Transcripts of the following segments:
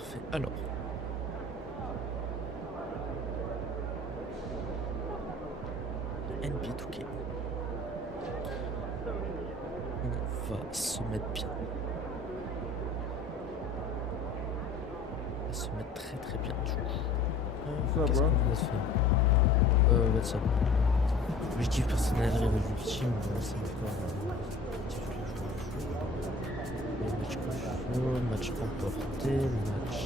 parfait. Alors. NBA 2K. On va se mettre bien. On va se mettre très très bien du coup. Qu'est-ce qu'on va se faire? What's up? Objectif personnel, révolution, c'est encore match confiant, match remporté, match.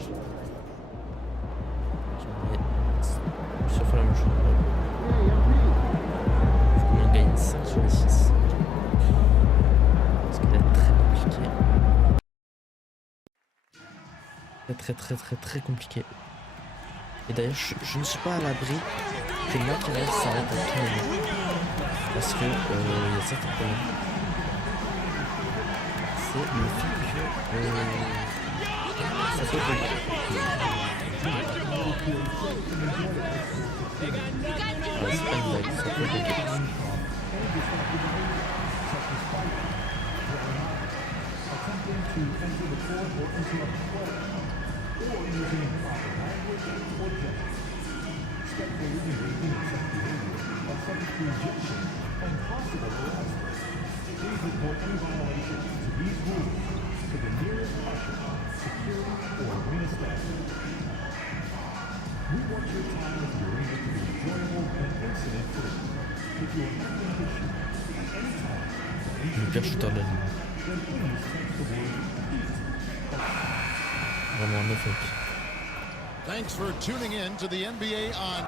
Sauf la même chose. Faut qu'on en gagne 5 sur les 6. Parce qu'il va être très compliqué. Très compliqué. Et d'ailleurs, je ne suis pas à l'abri que le matériel s'arrête à tout moment. Parce que il y a certains problèmes. C'est le fait que ça peut bugger. Ouais, c'est pas une blague, ça peut bugger. Le pire shooter de la ligue. Vraiment un effet. Thanks for tuning in to the NBA on.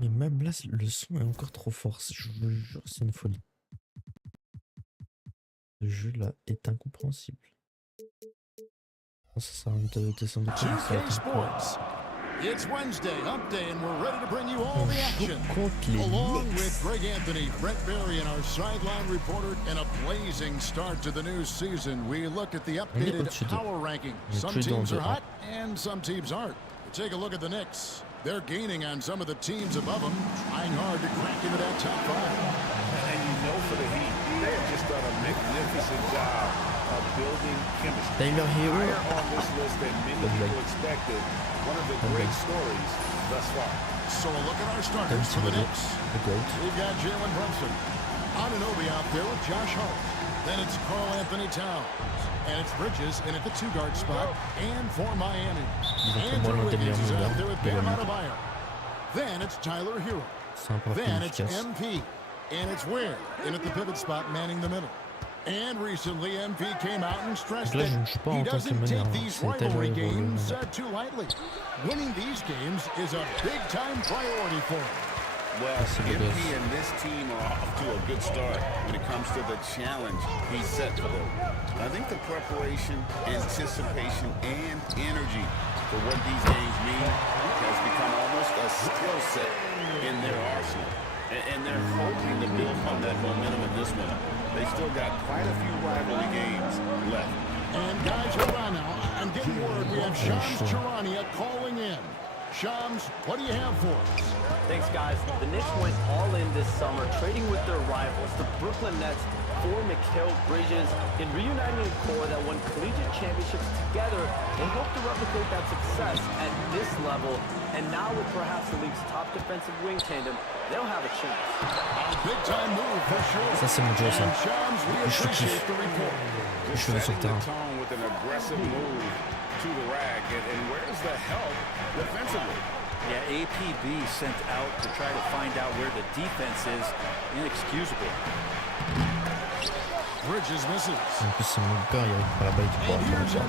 Mais même là, le son est encore trop fort. Je vous jure, c'est une folie. Ce jeu là est incompréhensible. Ça sert à rien de descendre de Sports. It's Wednesday, Hump Day, and we're ready to bring you all the action. Along with Greg Anthony, Brett Berry, and our sideline reporter, and a blazing start to the new season. We look at the updated power ranking. Some teams are hot, and some teams aren't. Take a look at the Knicks. They're gaining on some of the teams above them, trying hard to crack into that top 5. And you know for the Heat, they have just done a magnificent job of building chemistry. Taylor Hero. Higher on this list than many people expected. One of the great stories thus far. So a look at our starters for the Knicks. We've got Jalen Brunson. Anunoby out there with Josh Hart. Then it's Karl Anthony Towns. And it's Bridges in at the 2-guard spot. And for Miami, Andrew Wiggins is out there with Bam Adebayo. Then it's Tyler Hero. Then it's MP. And it's Ware in at the pivot spot, manning the middle. And recently, MP came out and stressed that he doesn't take these rivalry games too lightly. Winning these games is a big-time priority for him. Well, MP and this team are off to a good start when it comes to the challenge he's set for them. I think the preparation, anticipation, and energy for what these games mean has become almost a skill set in their arsenal. And they're hoping to build on that momentum in this one. They still got quite a few rivalry games left. And guys, hold on now. I'm getting word we have Shams Charania calling in. Shams, what do you have for us? Thanks, guys. The Knicks went all in this summer, trading with their rivals, the Brooklyn Nets, for Mikal Bridges, in reuniting a core that won collegiate championships together. They hope to replicate that success at this level, and now with perhaps the league's top defensive wing tandem, they'll have a chance. A big-time move for sure. Ça c'est mon jeu ça. Je kiffe. Je veux sur le terrain. With an aggressive move to the rack, and where's the help defensively? Yeah, APB sent out to try to find out where the defense is. Inexcusable. Bridges misses. En plus c'est mon gars, il arrive par la balle qui pourra faire ça.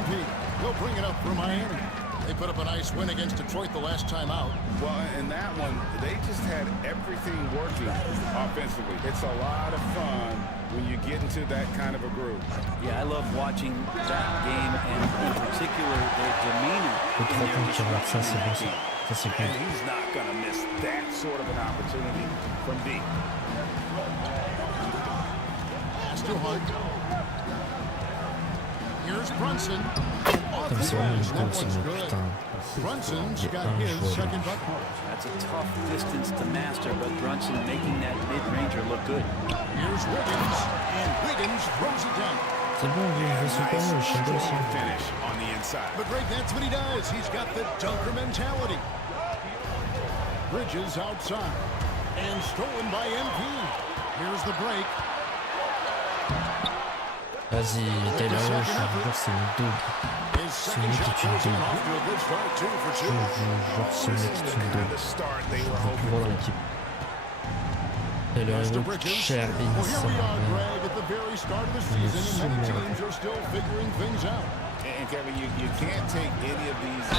He'll bring it up for Miami. They put up a nice win against Detroit the last time out. Well, in that one, they just had everything working offensively. It's a lot of fun when you get into that kind of a groove. Yeah, I love watching that game, and in particular, their demeanor in their destruction. And he's not going to miss that sort of an opportunity from deep. Pass to Hart. Here's Brunson. Brunson's got his second bucket. That's a tough distance to master, but Brunson making that mid-ranger look good. Here's Wiggins, and Wiggins throws it down. C'est bon, lui, il va super mieux, je suis aussi. Finish on the inside. But Greg, that's what he does. He's got the dunker mentality. Bridges outside. And stolen by MP. Here's the break. Vas-y, Taylor, je vous jure, c'est une double. Ce mec est une double. Je vous jure, ce mec est une double. Je veux plus voir dans l'équipe. Taylor, il coûte cher et il s'en va. Il est sous-merde. And Kevin, you can't take any of these as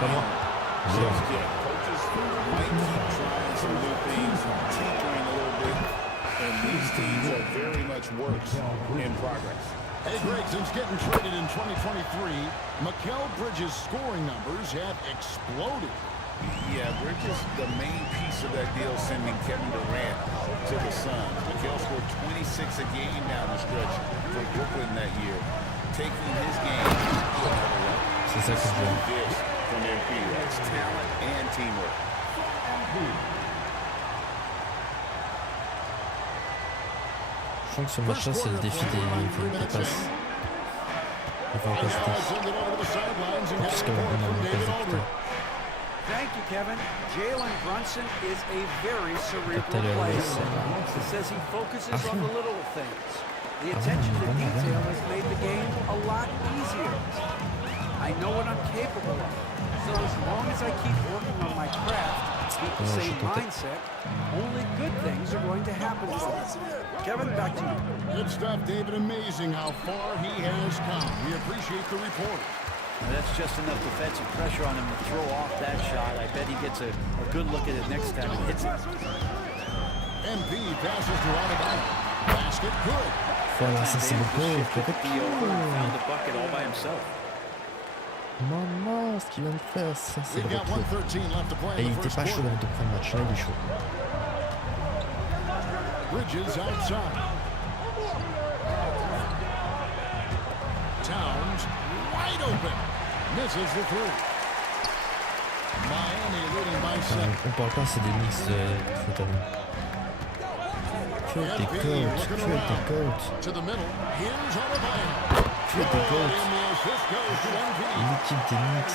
Pas moi. just yet. Coaches might keep trying some new things, tinkering a little bit, and these teams are very much works in progress. Hey, Greg, since getting traded in 2023, Mikal Bridges' scoring numbers have exploded. Yeah, Bridges, the main piece of that deal, sending Kevin Durant to the Suns. Mikal scored 26 a game down the stretch for Brooklyn that year, taking his game to another level. C'est ça que je veux. This from MP, that's talent and teamwork. Je sens que ce match-là, c'est le défi des passes. Il va en rester. Puisqu'on a une passe de putain. Thank you, Kevin. Jalen Brunson is a very cerebral player. It says he focuses on the little things. The attention to detail has made the game a lot easier. I know what I'm capable of. So as long as I keep working on my craft, keep the same mindset, only good things are going to happen for me. Kevin, back to you. Good stuff, David. Amazing how far he has come. We appreciate the report. Now that's just enough defensive pressure on him to throw off that shot. I bet he gets a good look at it next time and hits it. MP passes to Adebayo. Basket good. Voilà, ça c'est le pauvre. Found the bucket all by himself. Maman, ce qu'il vient de faire, ça c'est We've le got retour. 1:13 left to play Et in il the était first pas chaud quarter. dans le premier match, là il est chaud. Bridges outside. Towns wide open. Misses the three. Miami leading by 7. On parle pas, c'est des mix cette année. Que des côtes. To the middle. Here's Adebayo. Que des côtes. And the assist goes to MP. L'équipe des mix.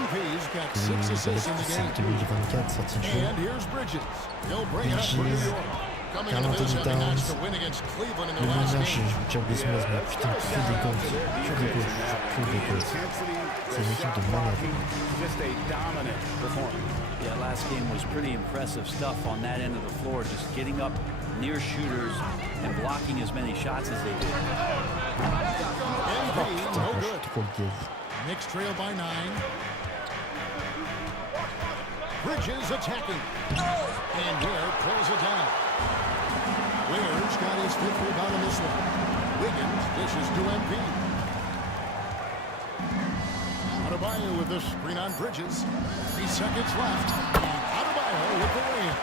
MP's got 6 assists in the game. 2024, sortie de jeu. And here's Bridges. He'll bring it up for New York. Coming into this, having managed to win against Cleveland in Le their last meneur, game. j'ai déjà oublié ce mot, mais putain, que des côtes. Que des côtes. Que des côtes. C'est une équipe de malades. Just a dominant performance. Yeah, last game was pretty impressive stuff on that end of the floor, just getting up near shooters and blocking as many shots as they did. MP, Putain, no je suis good. trop gay. Knicks trail by 9. Bridges attacking. And Ware pulls it down. Ware's got his 5th rebound in this one. Wiggins dishes to MP. Adebayo with the screen on Bridges. 3 seconds left. And Adebayo with the win.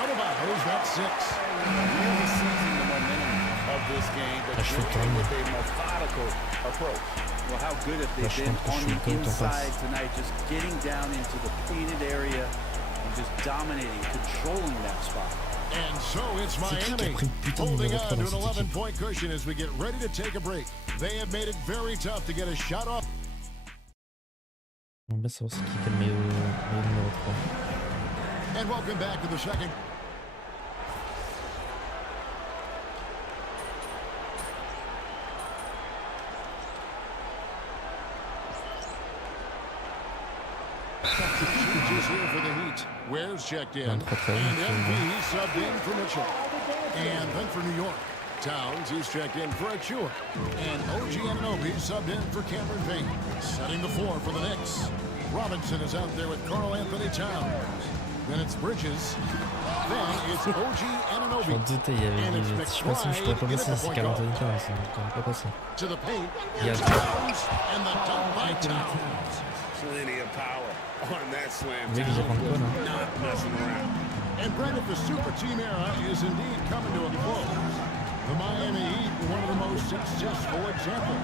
Adebayo's got 6. Really seizing the momentum of this game, but je suis doing it tombé. with a methodical approach. Well, how good have they Là, je been pense que on je suis the le coach en inside face. tonight, just getting down into the painted area and just dominating, controlling that spot. And so it's C'est qui qui a Miami pris le putain de holding numéro 3 on to dans an cette équipe? 11-point cushion as we get ready to take a break. They have made it very tough to get a shot off. On va savoir c'est qui est le meilleur numéro 3. And welcome back to the second. Changes here for the Heat. Ware's checked in. And MP subbed in for Mitchell. And then for New York. Towns, he's checked in for Achua. And OG Anunoby subbed in for Cameron Payne. Setting the floor for the Knicks. Robinson is out there with Karl Anthony Towns. Then it's Bridges. Then it's OG Anunoby. J'en doutais, il y avait And it's des... Je sais pas si je pourrais pas passer, c'est 40 et 15, c'est pas passé. To the paint. Il y a Here's Towns. And the dunk by Towns. Plenty of power on that slam. Vous voyez que j'ai rendu quoi là? Not messing around. And Brandon, the super team era is indeed coming to a close. The Miami Heat, one of the most successful examples.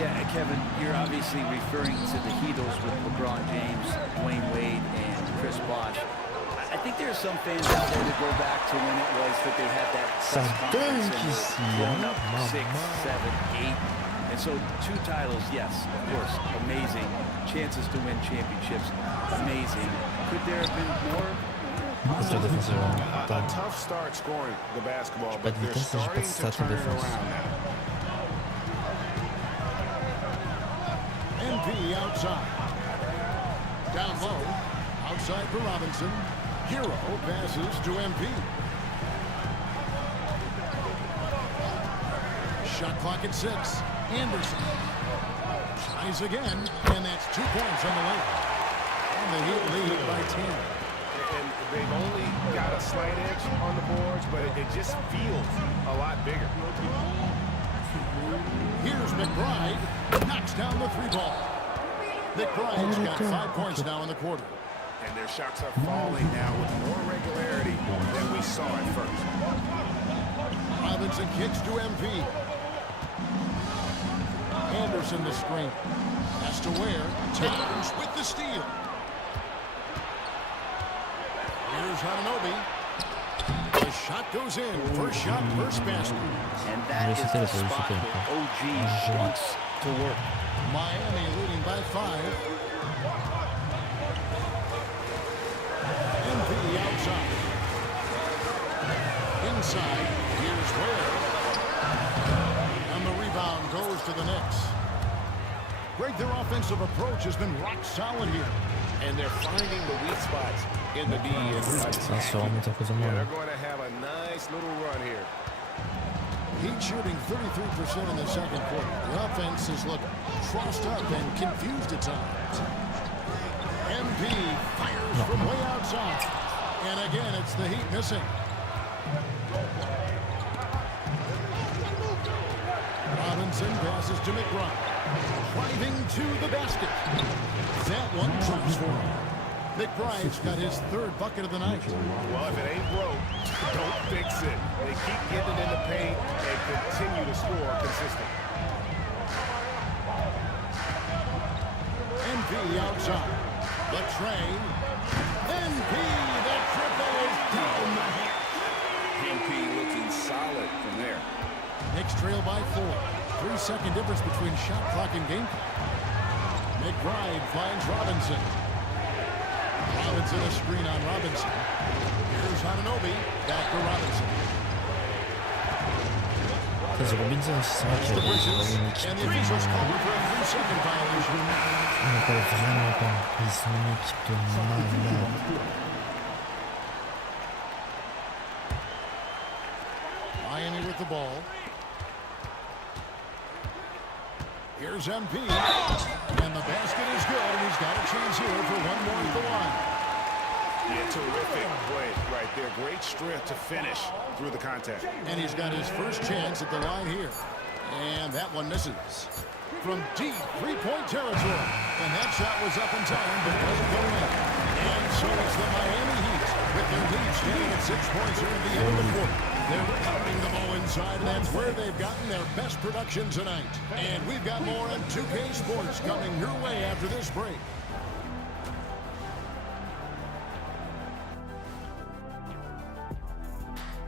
Yeah, Kevin, you're obviously referring to the Heatles with LeBron James, Dwayne Wade, and Chris Bosh. I think there are some fans out there that go back to when it was that they had that Ça press conference dunk and ici, were going hein. up 6, Maman. 7, 8. And so 2 titles, yes, of course, amazing. Chances to win championships, amazing. Could there have been more? Extra défenseur. A Attends. tough start scoring the basketball, Pas but de they're vitesse, j'ai pas de starting to stats en turn it défense. around now. MP outside. Down low. Outside for Robinson. Hero passes to MP. Shot clock at 6. Anderson tries again, and that's 2 points on the way. And the Heat lead by 10. And they've only got a slight edge on the boards, but it just feels a lot bigger. Here's McBride. Knocks down the 3-ball. McBride's got 5 points now in the quarter. And their shots are falling now with more regularity than we saw at first. Robinson kicks to MP. Anderson the screen. Has to Ware. Towns with the steal. Here's Hananobi. The shot goes in. First shot, first basket. And that is the spot where OG wants to work. Miami leading by 5. MP outside. Inside. Here's Ware. And the rebound goes to the Knicks. Greg, their offensive approach has been rock solid here. And they're finding the weak spots in the D. Ça se remonte à cause de moi. They're going to have a nice little run here. Heat shooting 33% in the second quarter. The offense has looked crossed up and confused at times. MP fires from way outside. And again, it's the Heat missing. Robinson passes to McBride. Driving to the basket. That one drops for him. McBride's got his 3rd bucket of the night. Well, if it ain't broke, don't fix it. They keep getting it in the paint and continue to score consistently. MP outside. The train. MP, the triple is down the hatch. MP looking solid from there. Knicks trail by 4. 3-second difference between shot clock and game clock. McBride finds Robinson. Robinson a screen on Robinson. Here's Hananobi. Back to Robinson. C'est Robinson, c'est vrai qu'il y a une équipe And de the officials call malades. for a 3-second violation. On n'appelle vraiment pas. Ils sont une équipe de malades. Miami with the ball. Here's MP. And the basket is good, and he's got a chance here for one more at the line. Yeah, terrific play right there. Great strength to finish through the contact. And he's got his first chance at the line here. And that one misses. From deep 3-point territory. And that shot was up in time, but it doesn't go in. And so it's the Miami Heat with their lead standing at 6 points here at the end of the quarter. They're pounding the ball inside, and that's where they've gotten their best production tonight. And we've got more on 2K Sports coming your way after this break.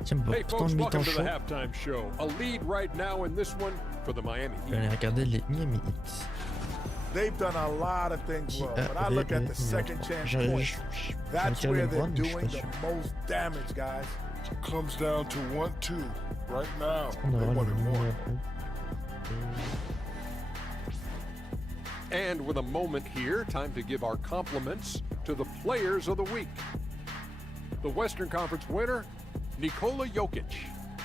Tiens, Hey pourtant folks, le welcome mi-temps to the chaud. halftime show. A lead right now in this one for the Miami Je vais Heat. aller regarder les Miami Heat. They've done a lot of things well, but I look at the second chance points. That's where they're doing the most damage, guys. Comes down to 1-2 right now. On They aura want le it more. numéro. And with a moment here, time to give our compliments to the players of the week. The Western Conference winner, Nikola Jokic.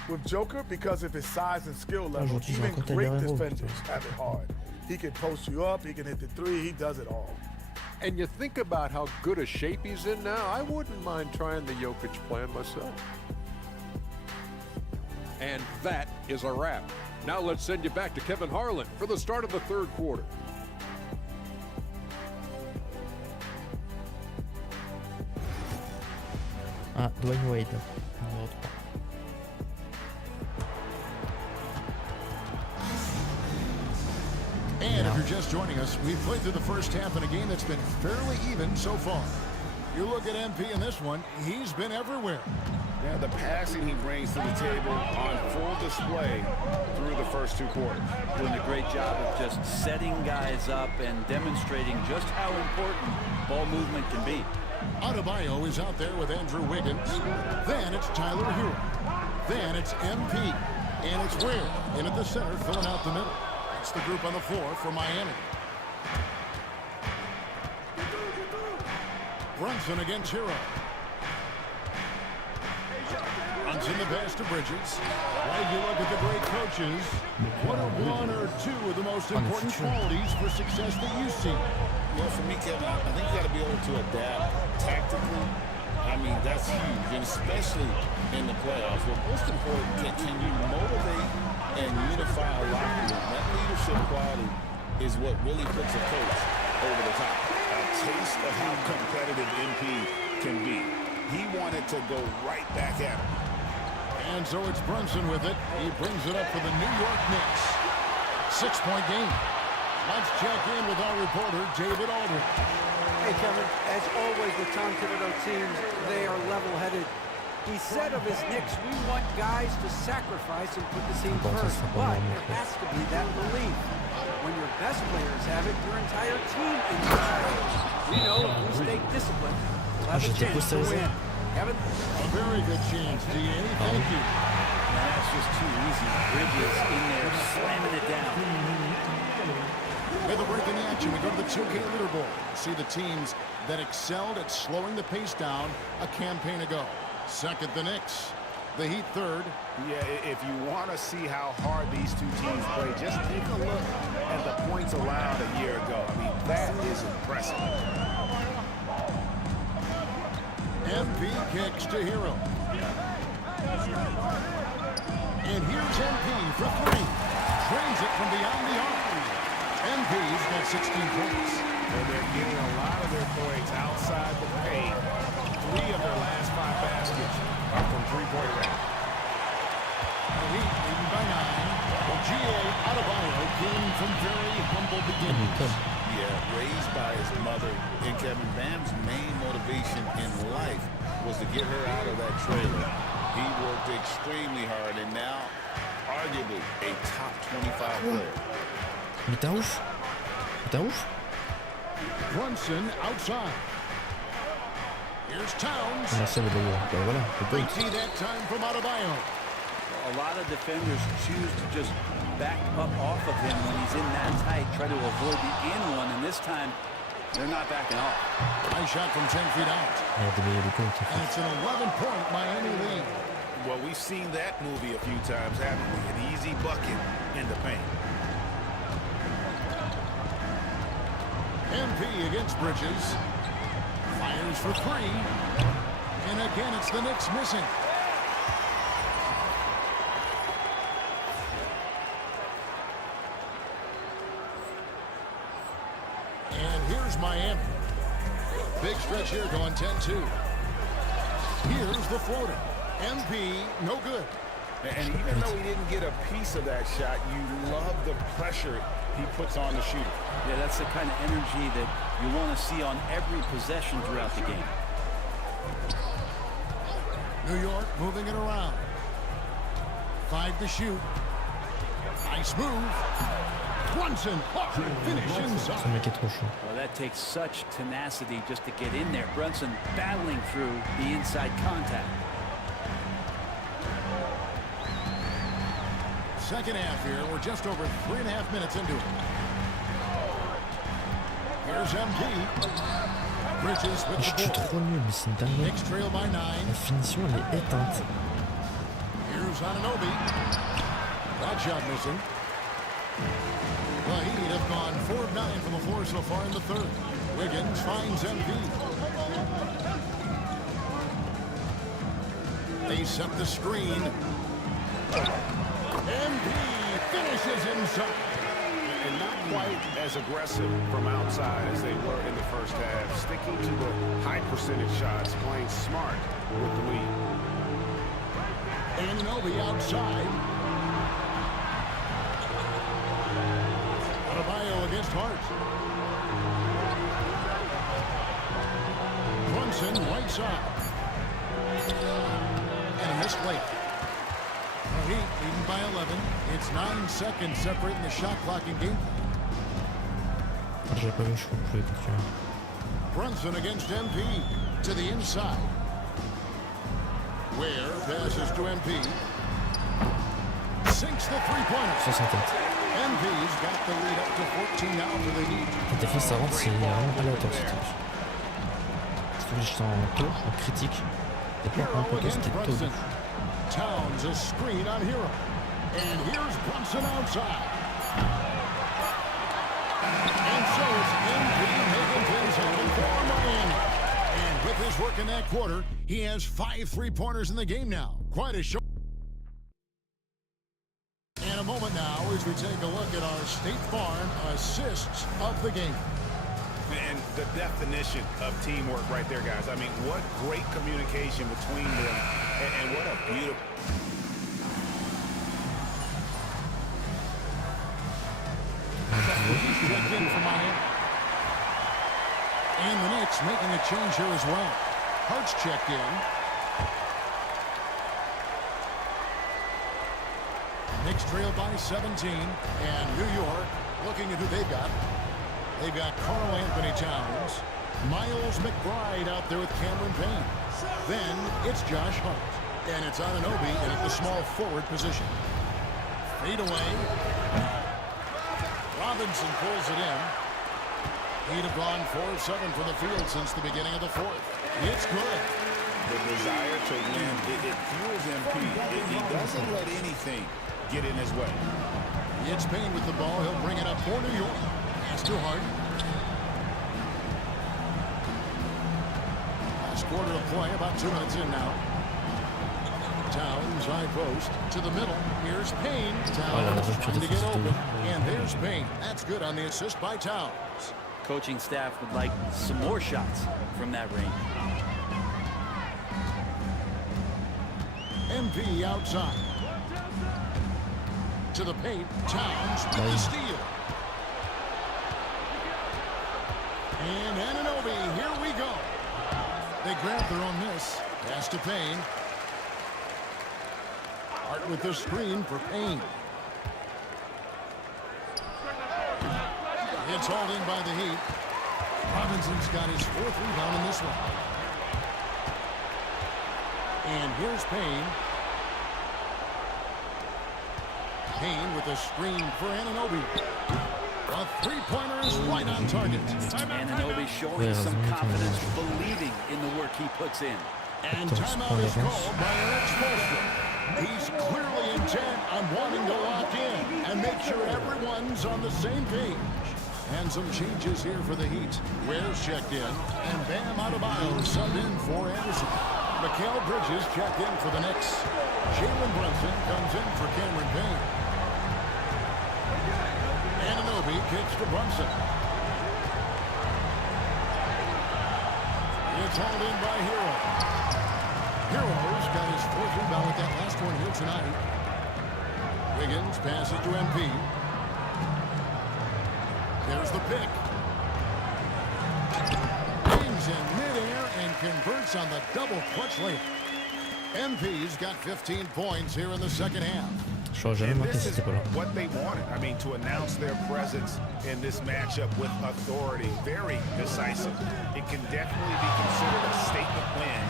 With Joker, because of his size and skill level, Aujourd'hui, even j'ai rencontré great le héros. defenders have it hard. He can post you up, he can hit the 3, he does it all. And you think about how good a shape he's in now, I wouldn't mind trying the Jokic plan myself. And that is a wrap. Now let's send you back to Kevin Harlan for the start of the third quarter. Ah, Dwayne Wade, numéro 3. And if you're just joining us, we've played through the first half in a game that's been fairly even so far. You look at MP in this one, he's been everywhere. Yeah, the passing he brings to the table on full display through the first 2 quarters. Doing a great job of just setting guys up and demonstrating just how important ball movement can be. Adebayo is out there with Andrew Wiggins. Then it's Tyler Hero. Then it's MP. And it's Ware in at the center, filling out the middle. That's the group on the floor for Miami. Brunson against Hero. Brunson the pass to Bridges. Right, you look at the great coaches. What are 1 or 2 of the most important qualities for success that you see? Well, for me, Kevin, I think you got to be able to adapt tactically. I mean, that's huge, and especially in the playoffs. But most important, can you motivate and unify a locker room? That leadership quality is what really puts a coach over the top. A taste of how competitive MP can be. He wanted to go right back at him. And so it's Brunson with it. He brings it up for the New York Knicks. 6-point game. Let's check in with our reporter, David Aldridge. Hey, Kevin, as always with Tom Thibodeau teams, they are level-headed. He said of his Knicks, we want guys to sacrifice and put the team first, but there has to be that belief. When your best players have it, your entire team is inspired. We know if we stay disciplined, we'll have a chance to win. Kevin? A very good chance, D.A. Thank you. That's just too easy. Bridges in there, slamming it down. With a break in the action, we go to the 2K leaderboard. See the teams that excelled at slowing the pace down a campaign ago. Second, the Knicks. The Heat third. Yeah, if you want to see how hard these 2 teams play, just take a look at the points allowed a year ago. I mean, that is impressive. MP kicks to Hero. And here's MP for 3. Trains it from beyond the arc. MP's got 16 points. And they're getting a lot of their points outside the paint. 3 of their last 5 baskets are from three-point range. The Heat leading by 9. Well, G.A. Adebayo came from very humble beginnings. Yeah, raised by his mother. And Kevin, Bam's main motivation in life was to get her out of that trailer. He worked extremely hard and now, arguably, a top 25 player. Mais t'as ouf? T'as ouf? Brunson outside. Here's Towns. C'est le voilà, le Great point. see that time from Adebayo. A lot of defenders choose to just back up off of him when he's in that tight, try to avoid the in-one, and this time, they're not backing off. Nice shot from 10 feet out. And it's an 11-point Miami lead. Well, we've seen that movie a few times, haven't we? An easy bucket in the paint. MP against Bridges. Fires for 3. And again, it's the Knicks missing. And here's Miami. Big stretch here going 10-2. Here's the floater. MP, no good. And even though he didn't get a piece of that shot, you love the pressure he puts on the shooter. Yeah, that's the kind of energy that you want to see on every possession throughout the game. New York moving it around. 5 to shoot. Nice move. Brunson, finish inside. Ce mec est trop chaud. Well, that takes such tenacity just to get in there. Brunson battling through the inside contact. Second half here. We're just over 3.5 minutes into it. Here's MP. Bridges with Je the suis ball. trop nul, mais c'est une dinguerie. Knicks trail by 9. La finition, elle est éteinte. Here's Anunoby. That shot missing. The Heat have gone 4 of 9 from the floor so far in the third. Wiggins finds MP. They set the screen. MP finishes inside. And not quite as aggressive from outside as they were in the first half. Sticking to the high percentage shots, playing smart with the lead. Anunoby outside. Adebayo against Hart. Brunson, right side. And a missed late. The Heat leading by 11. It's 9 seconds separating the shot clock in game. J'ai pas vu, je comprends plus. Brunson against MP to the inside. Ware passes to MP. Sinks the three-pointer. Sur sa tête. MP's got the lead up to 14 now for the Heat. La défense avant, c'est vraiment pas la hauteur ce truc. Parce que j'étais en taux, en critique. Et puis en poteau, c'était taux. Towns a screen on Hero. And here's Brunson outside. And so it's MP making things happen for Miami. And with his work in that quarter, he has 5 three-pointers in the game now. Quite a show. And a moment now as we take a look at our State Farm assists of the game. And the definition of teamwork right there, guys. I mean, what great communication between them, and what a beautiful... Checked in for Miami. And the Knicks making a change here as well. Hart's checked in. Knicks trail by 17. And New York looking at who they've got. They've got Karl Anthony Towns. Miles McBride out there with Cameron Payne. Then it's Josh Hart. And it's Anunoby in at the small forward position. Fade away. Robinson pulls it in. He'd have gone 4 of 7 from the field since the beginning of the fourth. It's good. The desire to win, it fuels MP. He doesn't let anything get in his way. It's Payne with the ball. He'll bring it up for New York. Pass to Hart. Last quarter of play, about 2 minutes in now. Towns, high post, to the middle. Here's Payne. Towns trying to get open. And there's Payne. That's good on the assist by Towns. Coaching staff would like some more shots from that range. MP outside. To the paint. Towns with the steal. And Anunoby, here we go. They grab their own miss. Pass to Payne. Hart with the screen for Payne. It's hauled in by the Heat. Robinson's got his 4th rebound in this one. And here's Payne. Payne with a screen for Anunoby. A three-pointer is right on target. Anunoby showing some confidence, believing in the work he puts in. And timeout is called by Eric Spoelstra. He's clearly intent on wanting to lock in and make sure everyone's on the same page. And some changes here for the Heat. Ware's checked in, and Bam Adebayo subbed in for Anderson. Mikal Bridges checked in for the Knicks. Jalen Brunson comes in for Cameron Payne. Anunoby kicks to Brunson. It's hauled in by Hero. Hero's got his 4th rebound with that last one here tonight. Wiggins passes to MP. There's the pick. Hangs in midair and converts on the double clutch layup. MP's got 15 points here in the second half. And this is what they wanted. I mean, to announce their presence in this matchup with authority, very decisive. It can definitely be considered a statement win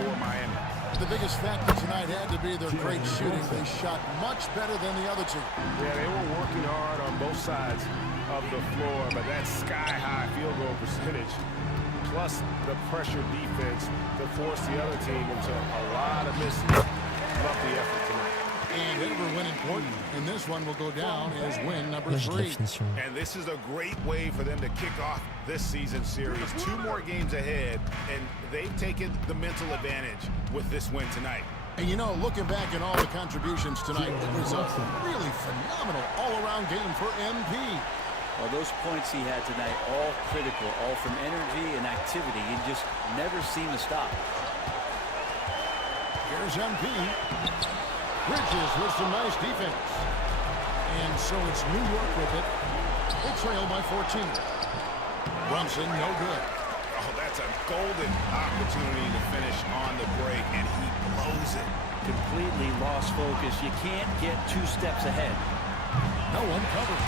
for Miami. The biggest factor tonight had to be their great shooting. They shot much better than the other two. Yeah, they were working hard on both sides of the floor, but that sky-high field goal percentage, plus the pressure defense to force the other team into a lot of misses. Love the effort tonight. And ever win important, and this one will go down as win number 3. And this is a great way for them to kick off this season series. 2 more games ahead, and they've taken the mental advantage with this win tonight. And you know, looking back at all the contributions tonight, it was a really phenomenal all-around game for MP. Well, those points he had tonight, all critical, all from energy and activity. He just never seemed to stop. Here's MP. Bridges with some nice defense. And so it's New York with it. They trail by 14. Brunson, no good. Oh, that's a golden opportunity to finish on the break, and he blows it. Completely lost focus. You can't get 2 steps ahead. No one covered.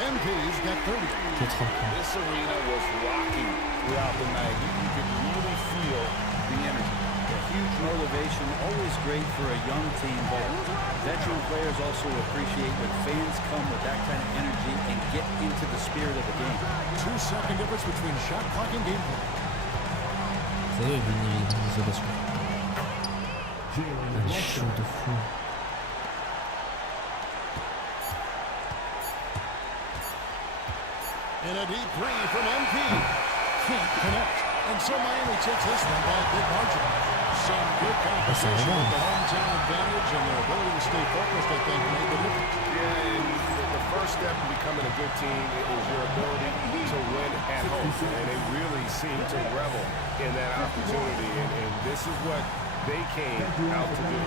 MP's got 30. This arena was rocking throughout the night. You could really feel the energy. A huge motivation, always great for a young team, but veteran players also appreciate when fans come with that kind of energy and get into the spirit of the game. 2-second difference between shot clock and game clock. C'est vrai, une isolation. Un chaud de fou. In a deep three from MP. Can't connect. And so Miami takes this one by a big margin. Some good competition with the hometown advantage and their ability to stay focused, I think, made the difference. Yeah, and the first step in becoming a good team is your ability to win at home. And they really seem to revel in that opportunity. And this is what they came out to do.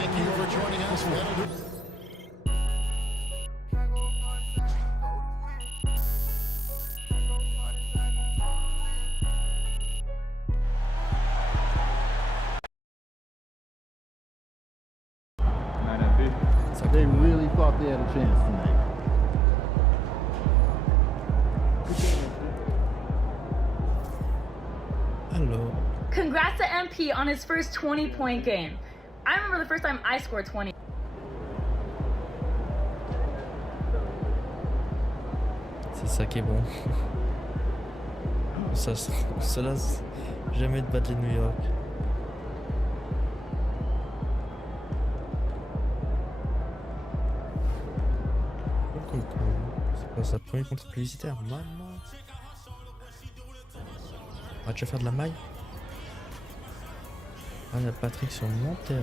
Thank you for joining us. They really thought they had a chance tonight. Hello. Congrats to MP on his first 20-point game. I remember the first time I scored 20. C'est ça qui est bon. Ça se lasse jamais de battre les New York. C'est pas sa première contre publicitaire, maman. Ah, tu vas faire de la maille? Ah, il y a Patrick sur mon terrain.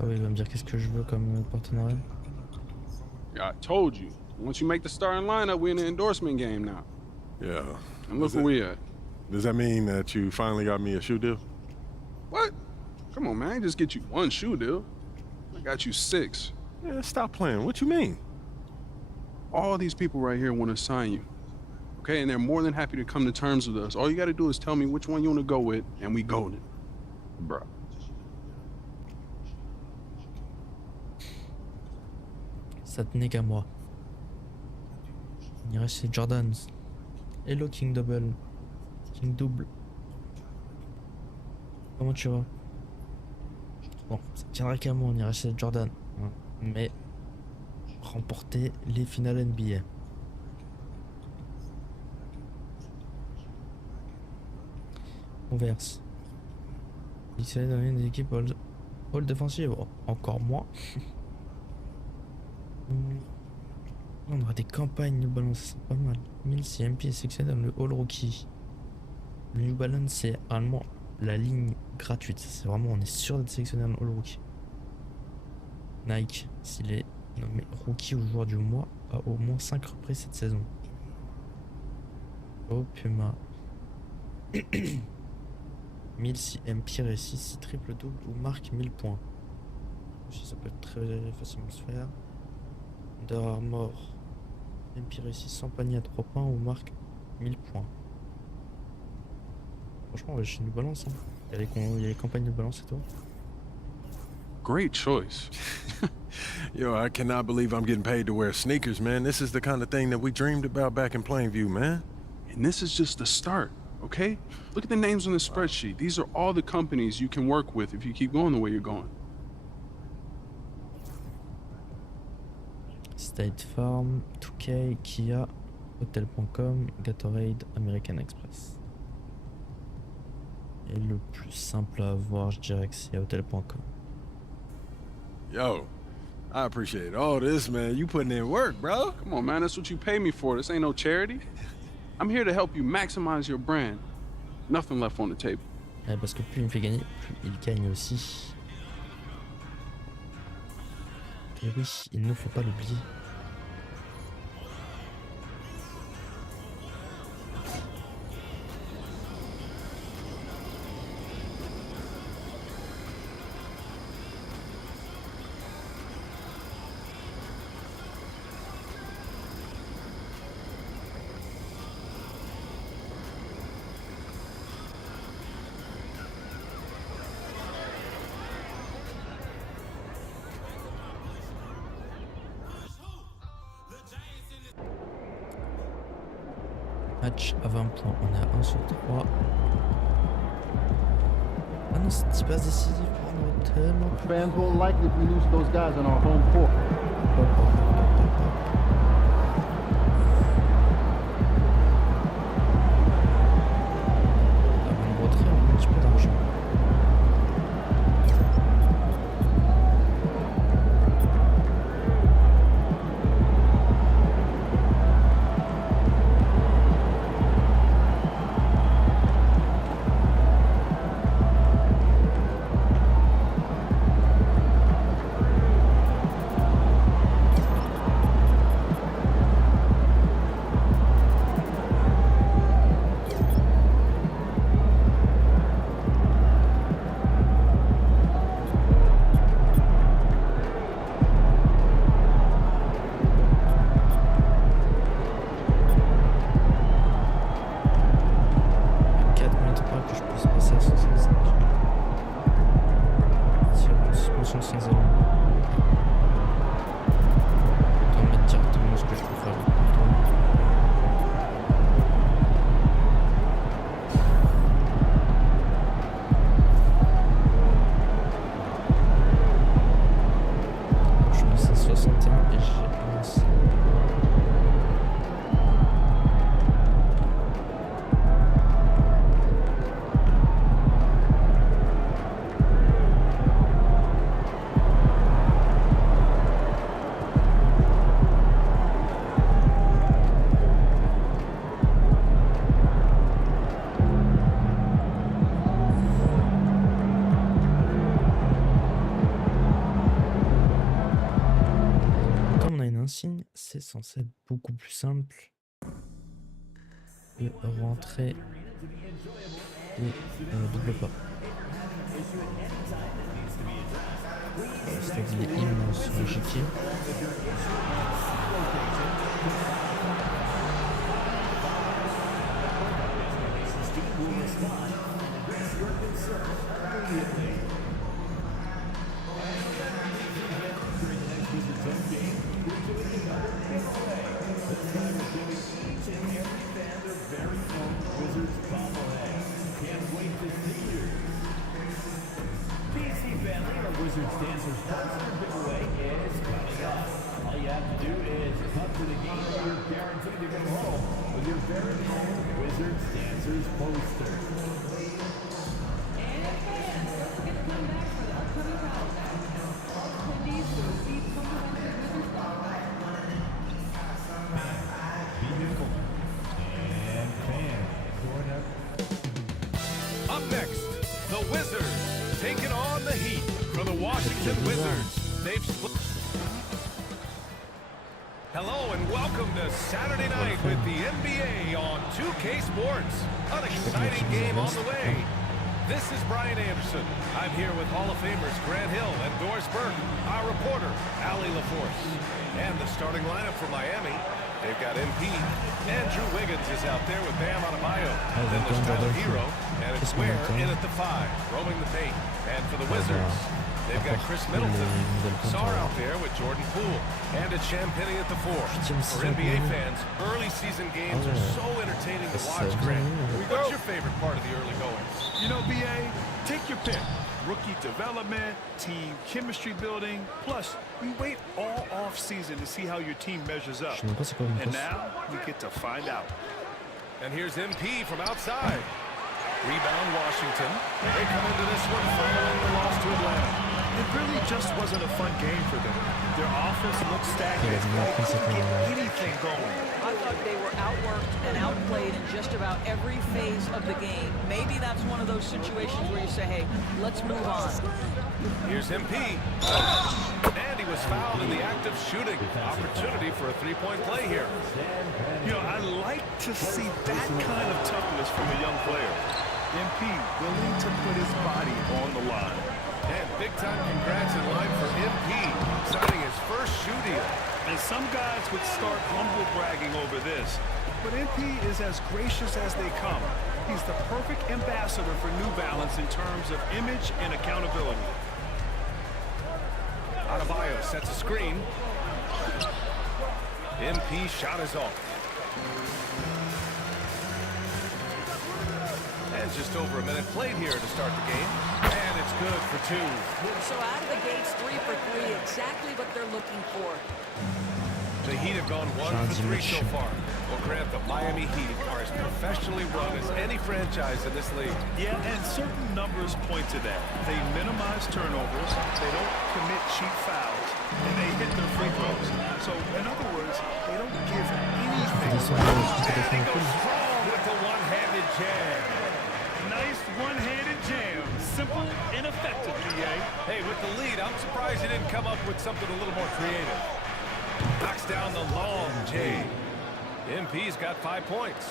Ah oui, il va me dire qu'est-ce que je veux comme partenariat. I told you. Once you make the starting lineup, we're in the endorsement game now. Yeah. And look where we at. Does that mean that you finally got me a shoe deal? What? Come on, man. I ain't just get you one shoe deal. I got you 6. Yeah, stop playing. What you mean? All these people right here want to sign you. Okay, and they're more than happy to come to terms with us. All you got to do is tell me which one you want to go with, and we golden. Bro. Ça tenait qu'à moi. Il reste les Jordans. Hello King Double. King Double. Comment tu vas? Bon, ça tiendrait qu'à moi, on irait chez Jordan. Hein. Mais remporter les finales NBA. On verse. Il s'est donné des équipes all défensives. Oh, encore moins. On aura des campagnes New Balance, c'est pas mal. 1000 CMP est sélectionné dans le All Rookie. Le New Balance, c'est réellement la ligne gratuite. C'est vraiment, on est sûr d'être sélectionné dans le All Rookie. Nike, s'il est nommé Rookie ou joueur du mois, a au moins 5 reprises cette saison. Oh Puma. 1000 CMP réussit 6 triple-double ou marque 1000 points. Ça peut être très facilement se faire. Under Armour. MP réussit 100 paniers à 3 points ou marque 1000 points. Franchement, ouais, chez New Balance, hein. Il y a les campagnes de balance et tout. Great choice. Yo, I cannot believe I'm getting paid to wear sneakers, man. This is the kind of thing that we dreamed about back in Plainview, man. And this is just the start, okay? Look at the names on the spreadsheet. These are all the companies you can work with if you keep going the way you're going. State Farm, 2K, Kia, Hotel.com, Gatorade, American Express. Et le plus simple à avoir, je dirais que c'est Hotel.com. Yo, I appreciate all this, man. You putting in work, bro. Come on, man. That's what you pay me for. This ain't no charity. I'm here to help you maximize your brand. Nothing left on the table. Parce que plus il me fait gagner, plus il gagne aussi. Et oui, il ne faut pas l'oublier. Match à 20 points, on est à 1 sur 3. Ah non, c'est pas décisif. Oh, tellement. Fans won't like it if we lose those guys on our home court. On va me retrait un petit peu d'argent. C'est censé être beaucoup plus simple de rentrer et double pas. Le stade il est immense, l'échiquier. Wizards Dancers Poster giveaway is coming up. All you have to do is come to the game and you're guaranteed to go home with your very own Wizards Dancers poster. And fans, don't forget to come back for the upcoming contest. All attendees will receive complimentary Wizards bottles. Vehicle and fan. Up next, the Wizards taking on the Heat. For the Washington Wizards, they've split. Hello and welcome to Saturday night with the NBA on 2K Sports. An exciting game on the way. This is Brian Anderson. I'm here with Hall of Famers Grant Hill and Doris Burke, our reporter, Allie LaForce. And the starting lineup for Miami, they've got MP. Andrew Wiggins is out there with Bam Adebayo. Then there's Tyler Hero, and it's Ware in at the 5, roaming the paint. And for the Wizards, they've got Chris Middleton, Sarr out there with Jordan Poole, and it's Champagny at the 4. For NBA fans, early season games are so entertaining to watch, Grant. What's your favorite part of the early goings? You know, BA, take your pick. Rookie development, team chemistry building, plus we wait all off season to see how your team measures up. And now we get to find out. And here's MP from outside. Rebound Washington. They come into this one following the loss to Atlanta. it really just wasn't a fun game for them. Their offense looked stagnant. They couldn't get anything going. I thought they were outworked and outplayed in just about every phase of the game. Maybe that's one of those situations where you say, hey, let's move on. Here's MP. And he was fouled in the act of shooting. Opportunity for a three-point play here. You know, I like to see that kind of toughness from a young player. MP willing to put his body on the line. And big-time congrats in line for MP, signing his first shoe deal. And some guys would start humble bragging over this, but MP is as gracious as they come. He's the perfect ambassador for New Balance in terms of image and accountability. Adebayo sets a screen. MP shot is off. And just over a minute played here to start the game. And it's good for two. So out of the gates, 3 for 3, exactly what they're looking for. The Heat have gone 1 for 3 so far. Well, Grant, the Miami Heat are as professionally run as any franchise in this league. Yeah, and certain numbers point to that. They minimize turnovers, they don't commit cheap fouls, and they hit their free throws. So, in other words, they don't give anything. And he goes strong with the one-handed jam. Nice one-handed jam. Simple and effective, PA. Hey, with the lead, I'm surprised he didn't come up with something a little more creative. Knocks down the long J. MP's got 5 points.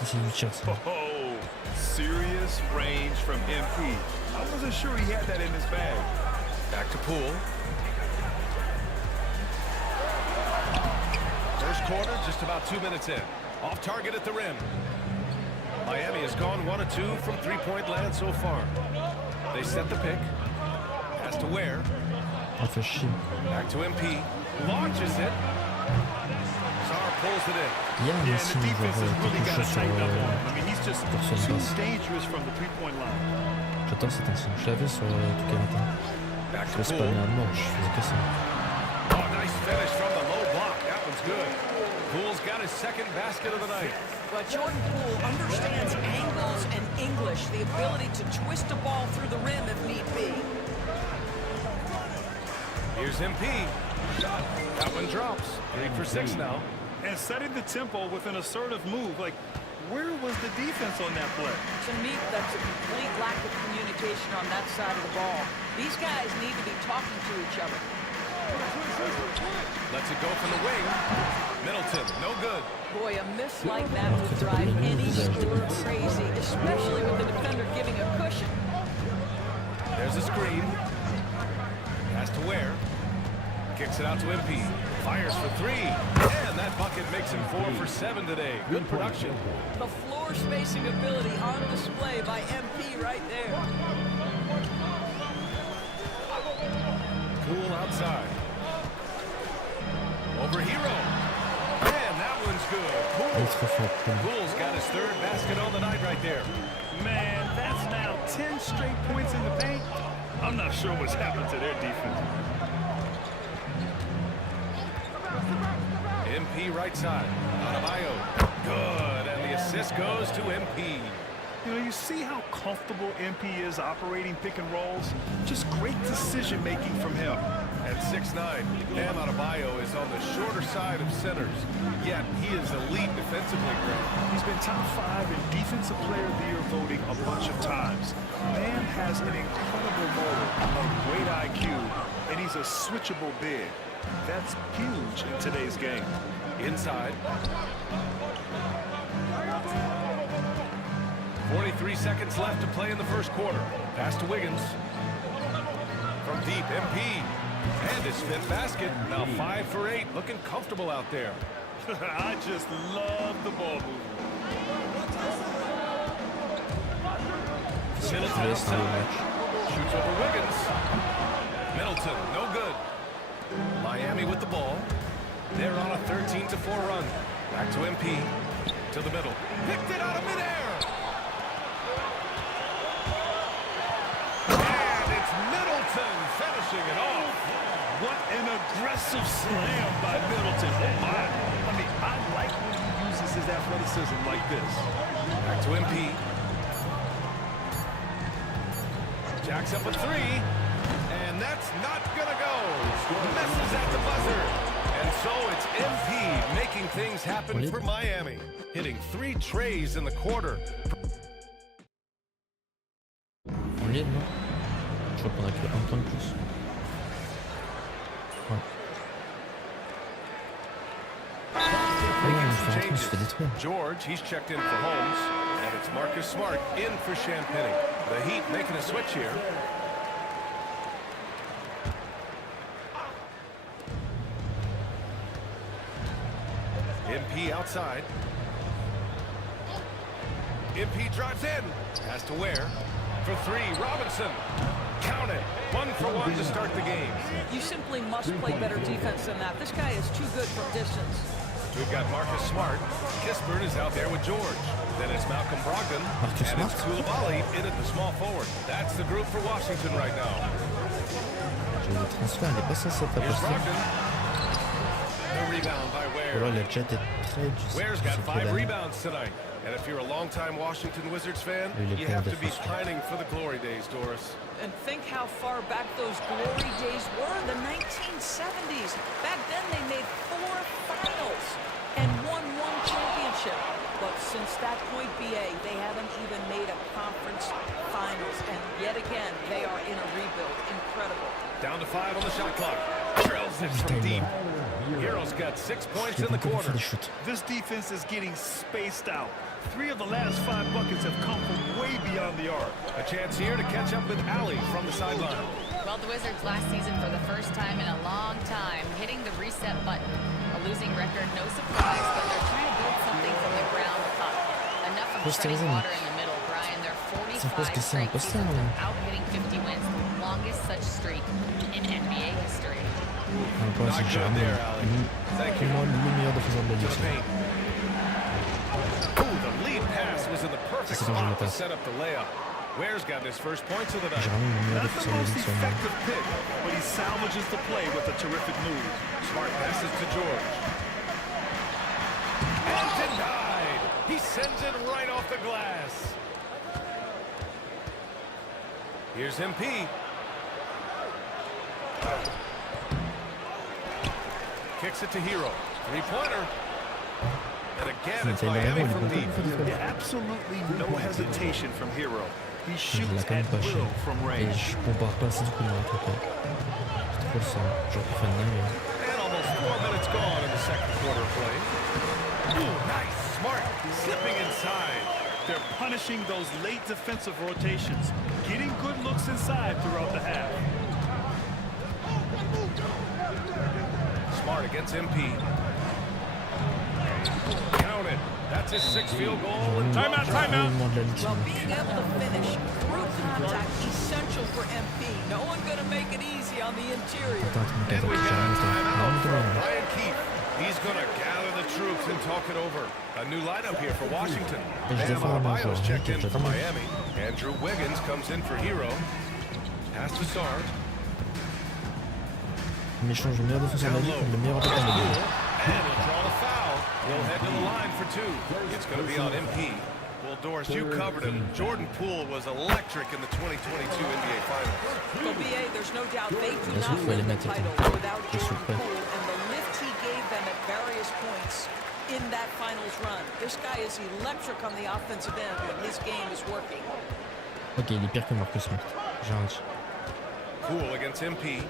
Oh, serious range from MP. I wasn't sure he had that in his bag. Back to Poole. First quarter, just about 2 minutes in. Off target at the rim. Miami has gone 1 of 2 from three-point land so far. They set the pick. Pass to Ware. Back to MP. Launches it. Zar pulls it in. Yeah, and the defense has really got to tighten up on him. I mean, he's just too dangerous from the three-point line. J'adore cette insigne. Je l'avais sur tout matin. Je laisse pas à mort, je faisais que ça. Oh, nice finish from the low block. That one's good. Poole's got his second basket of the night. But Jordan Poole understands angles and English, the ability to twist a ball through the rim if need be. Here's MP. That one drops. 3 for 6 now. And setting the tempo with an assertive move. Like, where was the defense on that play? To me, that's a complete lack of communication on that side of the ball. These guys need to be talking to each other. Lets it go from the wing. Middleton, no good. Boy, a miss like that would drive any scorer crazy, especially with the defender giving a cushion. There's a screen. Pass to Ware. Kicks it out to MP. Fires for 3. And that bucket makes him 4 for 7 today. Good production. The floor spacing ability on display by MP right there. Poole outside. Over Hero. And that one's good. Poole's got his 3rd basket on the night right there. Man, that's now 10 straight points in the paint. I'm not sure what's happened to their defense. MP right side. Adebayo. Good. And the assist goes to MP. You know, you see how comfortable MP is operating pick and rolls? Just great decision-making from him. At 6'9", Bam Adebayo is on the shorter side of centers, yet he is elite defensively, Grant. He's been top 5 in Defensive Player of the Year voting a bunch of times. Bam has an incredible motor, a great IQ, and he's a switchable big. That's huge in today's game. Inside. 43 seconds left to play in the first quarter. Pass to Wiggins. From deep, MP. And his 5th basket. Now 5 for 8. Looking comfortable out there. I just love the ball movement. Middleton outside. Shoots over Wiggins. Middleton, no good. Miami with the ball. They're on a 13-4 run. Back to MP. To the middle. Picked it out of midair. And it's Middleton finishing it off. What an aggressive slam by Middleton. Oh, my. I mean, I like when he uses his athleticism like this. Back to MP. Jacks up a 3. And And that's not going to go. Misses at the buzzer. And so it's MP making things happen for Miami. Hitting 3 trays in the quarter. En ligne, non? Je crois qu'on a que 1 point de plus. Ouais. George, he's checked in for Holmes, and it's Marcus Smart in for Champagny. The Heat making a switch here. MP outside. MP drives in. Has to Ware. For 3, Robinson. Count it. 1 for 1 to start the game. You simply must play better defense than that. This guy is too good from distance. We've got Marcus Smart. Kispert is out there with George. Then it's Malcolm Brogdon. And it's Koulibaly in at the small forward. That's the group for Washington right now. Le transfert, il est pas censé être possible. The rebound by Ware. Voilà, il a déjà été très Ware's got 5 rebounds tonight. And if you're a longtime Washington Wizards fan, you have to be pining for the glory days, Doris. And think how far back those glory days were, the 1970s. Back then they made 4 finals and won 1 championship. But since that point, BA, they haven't even made a conference finals. And yet again, they are in a rebuild. Incredible. Down to 5 on the shot clock. Drills it from deep. Hero's got 6 points in the quarter. This defense is getting spaced out. 3 of the last 5 buckets have come from way beyond the arc. A chance here to catch up with Ali from the sideline. Well, the Wizards last season for the first time in a long time hitting the reset button. A losing record, no surprise, but they're trying to build something from the ground up. Enough of treading water in the middle, Brian. They're 45 straight seasons without hitting 50 wins, the longest such streak in NBA history. Not good there, Ali. Thank you. The lead pass was in the perfect spot to set up the layup. Ware's got his first points of the night. Not the most effective pick, but he salvages the play with a terrific move. Smart passes to George. And denied. He sends it right off the glass. Here's MP. Kicks it to Hero. 3-pointer. And again, it's Miami from deep. Yeah, absolutely no hesitation from Hero. He shoots at will from range. And almost 4 minutes gone in the second quarter of play. Ooh, nice. Smart. Slipping inside. They're punishing those late defensive rotations, getting good looks inside throughout the half. Smart against MP. Count it. That's his 6th field goal. Timeout, timeout. Well, being able to finish through contact, essential for MP. No one going to make it easy on the interior. And we got a timeout from Brian Keefe. He's going to gather the troops and talk it over. A new lineup here for Washington. Bam Adebayo's checked in for Miami. Andrew Wiggins comes in for Hero. Pass to Sarr. Il échange le meilleur défenseur de la ligue contre le meilleur attaquant de la ligue. And he'll draw the foul. He'll head to the line for 2. It's going to be on MP. Well, Doris, you covered him. Jordan Poole was electric in the 2022 NBA Finals. Well, BA, there's no doubt they do not win the title without Jordan Poole and the lift he gave them at various points in that finals run. This guy is electric on the offensive end when his game is working. Ok, il est pire que Marcus Smart. J'arrête. Poole against MP.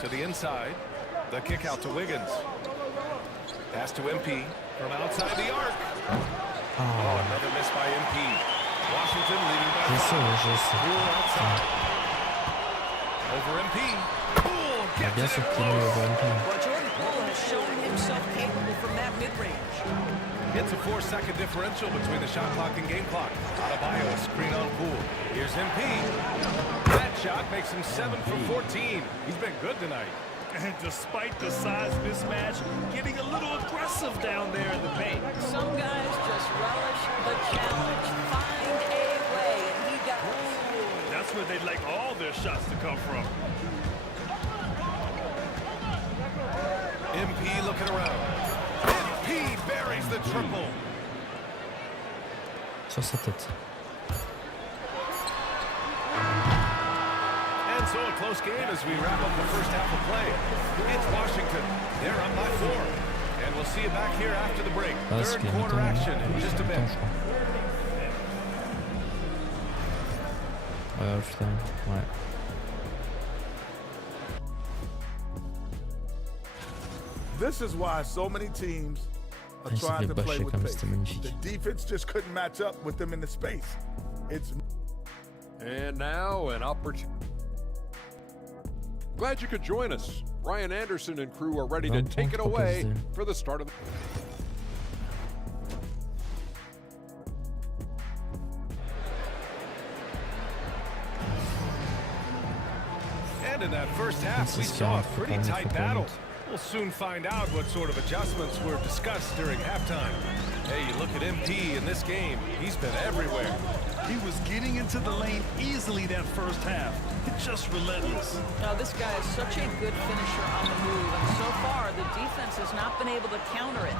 To the inside. The kick out to Wiggins. Pass to MP from outside the arc. Oh, another miss by MP. Washington leading by 5. Poole outside. Over MP. Poole gets it. Well, Jordan Poole has shown himself capable from that mid-range. It's a 4-second differential between the shot clock and game clock. Adebayo, a screen on Poole. Here's MP. That shot makes him 7 for 14. He's been good tonight. And despite the size mismatch, getting a little aggressive down there in the paint. Some guys just relish the challenge, find a way, and he does. That's where they'd like all their shots to come from. MP looking around. MP buries the triple. Sur sa tête. And so So a close game as we wrap up the first half of play. It's Washington. They're up by 4. And we'll see you back here after the break. Third quarter action in just a bit. Putain, ouais. This is why so many teams are trying to play with pace. The defense just couldn't match up with them in the space. And now an opportunity. Glad you could join us. Brian Anderson and crew are ready to take it away for the start of the... And in that first half, we saw a pretty tight battle. We'll soon find out what sort of adjustments were discussed during halftime. Hey, you look at MP in this game, he's been everywhere. He was getting into the lane easily that first half. It's just relentless. Now, this guy is such a good finisher on the move, and so far, the defense has not been able to counter it.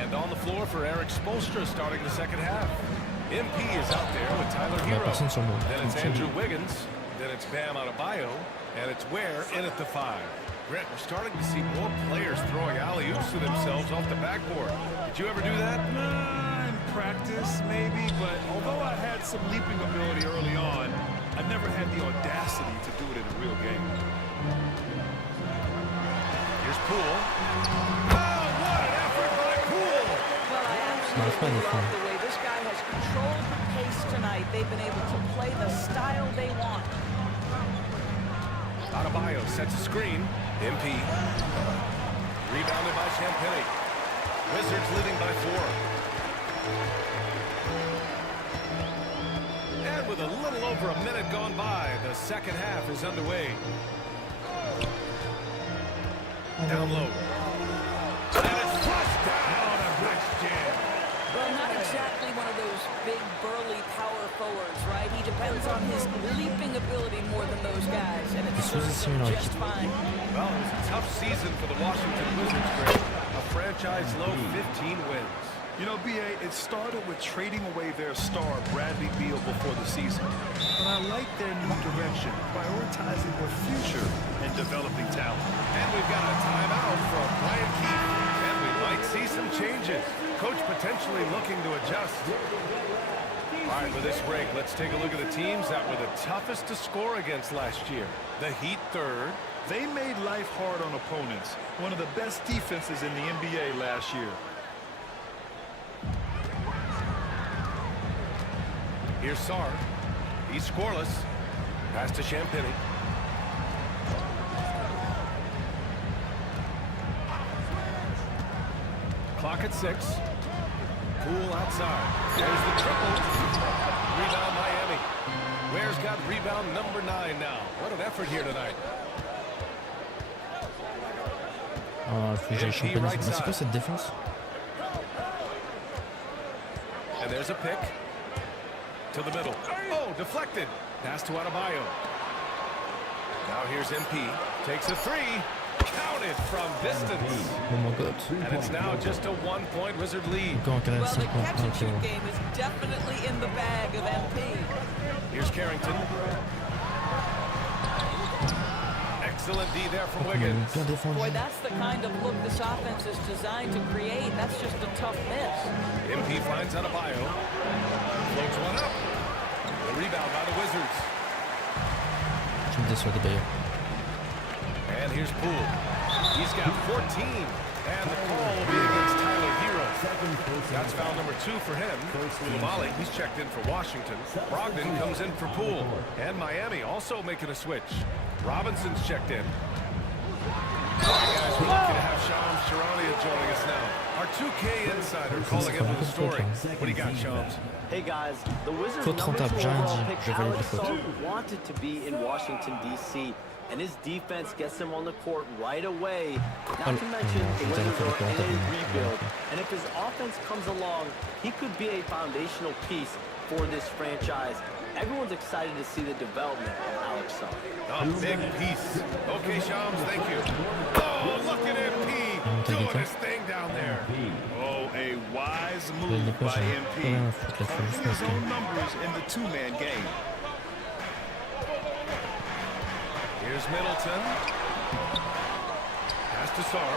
And on the floor for Eric Spoelstra starting the second half. MP is out there with Tyler Hero. Then it's Andrew Wiggins. Then it's Bam Adebayo. And it's Ware in at the 5. Brett, we're starting to see more players throwing alley-oops to themselves off the backboard. Did you ever do that? In practice, maybe, but although I had some leaping ability early on, I never had the audacity to do it in a real game. Here's Poole. Oh, what an effort by Poole! Well, I absolutely love the way this guy has controlled the pace tonight. They've been able to play the style they want. Adebayo sets a screen. MP. Rebounded by Champagny. Wizards leading by 4. And with a little over a minute gone by, the second half is underway. Down low. And it's flushed down. A nice jam. Well, not exactly one of those big, burly power forwards, right? He depends on his leaping ability more than those guys, and it serves him just fine. Well, it was a tough season for the Washington Wizards, Greg. A franchise-low 15 wins. You know, B.A., it started with trading away their star, Bradley Beal, before the season. But I like their new direction, prioritizing their future and developing talent. And we've got a timeout from Brian Keefe. And we might see some changes. Coach potentially looking to adjust. All right, for this break, let's take a look at the teams that were the toughest to score against last year. The Heat 3rd. They made life hard on opponents. One of the best defenses in the NBA last year. Here's Sarr. He's scoreless. Pass to Champagny. Clock at 6. Poole outside. There's the triple. Rebound Miami. Ware's got rebound number 9 now. What an effort here tonight. Faut que j'aille Champagny. C'est quoi cette défense? And there's a pick. To the middle. Oh, deflected. Pass to Adebayo. Now here's MP. Takes a 3. Counted from distance. Oh my God. And it's now just a 1-point Wizard lead. Well, the catch-and-shoot game is definitely in the bag of MP. Here's Carrington. Excellent D there from Wiggins. Boy, that's the kind of look this offense is designed to create. That's just a tough miss. MP finds Adebayo. Floats one up. The rebound by the Wizards. Je me déçois Adebayo. And here's Poole. He's got 14. And the call will be against Tyler Hero. That's foul number 2 for him. Koulibaly, he's checked in for Washington. Brogdon comes in for Poole. And Miami also making a switch. Robinson's checked in. All right, guys, we're lucky to have Shams Charania joining us now. Our 2K insider calling into the story. What do you got, Shams? Hey guys, the Wizards' number 2 overall pick Alex Sarr wanted to be in Washington, D.C., and his defense gets him on the court right away. Not to mention, the Wizards are in a rebuild, and if his offense comes along, he could be a foundational piece for this franchise. Everyone's excited to see the development of Alex Sarr. A big piece. Okay, Shams, thank you. Oh, look at MP doing his thing down there. Oh, a wise move by MP. Holding his own numbers in the two-man game. Here's Middleton. Pass to Sarr.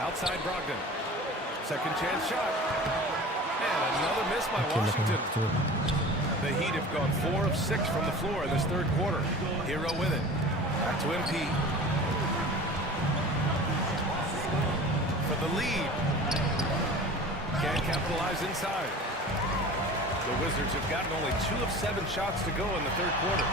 Outside Brogdon. Second chance shot. And another miss by Washington. The Heat have gone 4 of 6 from the floor in this third quarter. Hero with it. Back to MP. For the lead. Can't capitalize inside. The Wizards have gotten only 2 of 7 shots to go in the third quarter.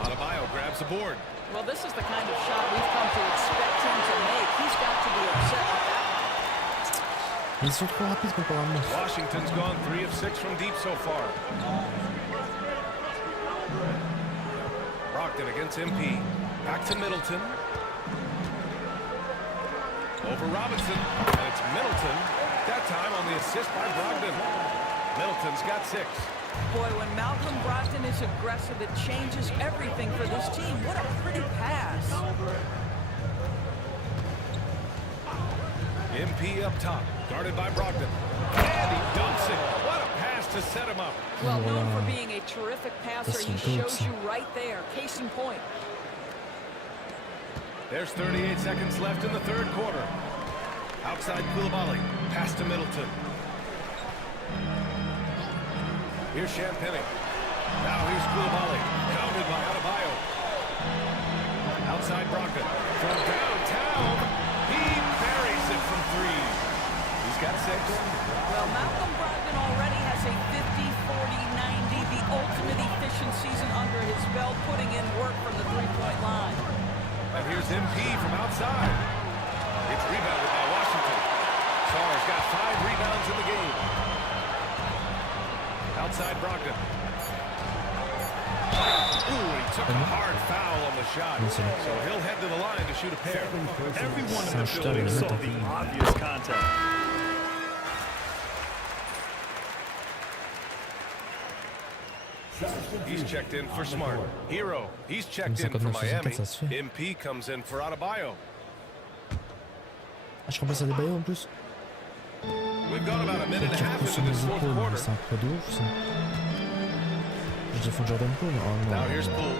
Adebayo grabs the board. Well, this is the kind of shot we've come to expect him to make. He's got to be upset with that. Ils sont trop rapides comparément. Washington's gone 3 of 6 from deep so far. Brogdon against MP. Back to Middleton. Over Robinson. And it's Middleton. That time on the assist by Brogdon. Middleton's got 6. Boy, when Malcolm Brogdon is aggressive, it changes everything for this team. What a pretty pass. MP up top, guarded by Brogdon. And he dumps it. What a pass to set him up. Well, known for being a terrific passer, he shows you right there. Case in point. There's 38 seconds left in the third quarter. Outside Koulibaly, pass to Middleton. Here's Champagny. Now here's Koulibaly, countered by Adebayo. Outside Brogdon, from downtown, he buries it from 3. He's got 6. Well, Malcolm Brogdon already has a 50-40-90, the ultimate efficient season under his belt, putting in work from the three-point line. And here's MP from outside. It's rebounded by Washington. Sarr's got 5 rebounds in the game. Outside Brogdon. Ooh, he took a hard foul on the shot. So he'll head to the line to shoot a pair. Everyone in the building saw the obvious contact. He's checked in for Smart. Hero, he's checked in for Miami. MP comes in for Adebayo. Ah, je remplace Adebayo en plus. We've got about a minute and a half into this fourth quarter. C'est un peu de ouf ça. Je défends Jordan Poole. Oh non. Now here's Poole.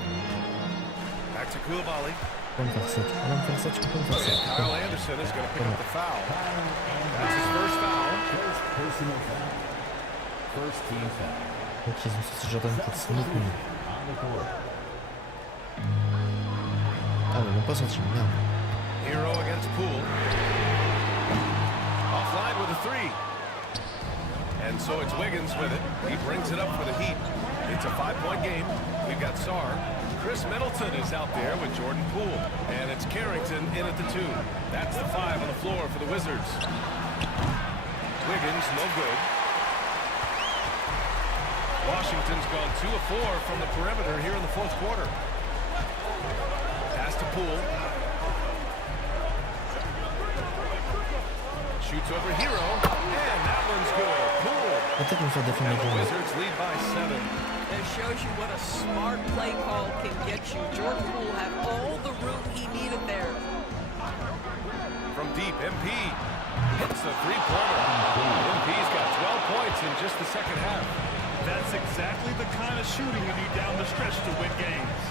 Back to Koulibaly. Tu peux me faire ça, tu peux me faire ça, tu peux me faire ça. Kyle Anderson is going to pick up the foul. That's his first foul. Personal foul. First team foul. Ok, ils ont sorti Jordan Poole, c'est notre minute. Ah, ils l'ont pas sorti, merde. Hero against Poole. Offline with a 3. And so it's Wiggins with it. He brings it up for the Heat. It's a 5-point game. We've got Sarr. Chris Middleton is out there with Jordan Poole. And it's Carrington in at the 2. That's the 5 on the floor for the Wizards. Wiggins, no good. Washington's gone 2 of 4 from the perimeter here in the fourth quarter. Pass to Poole. Shoots over Hero, and that one's good. Poole. Peut-être me faire défendre And the les Wizards lead by 7. It shows you what a smart play call can get you. Jordan Poole had all the room he needed there. From deep, MP hits a 3-pointer. MP's got 12 points in just the second half. That's exactly the kind of shooting you need down the stretch to win games.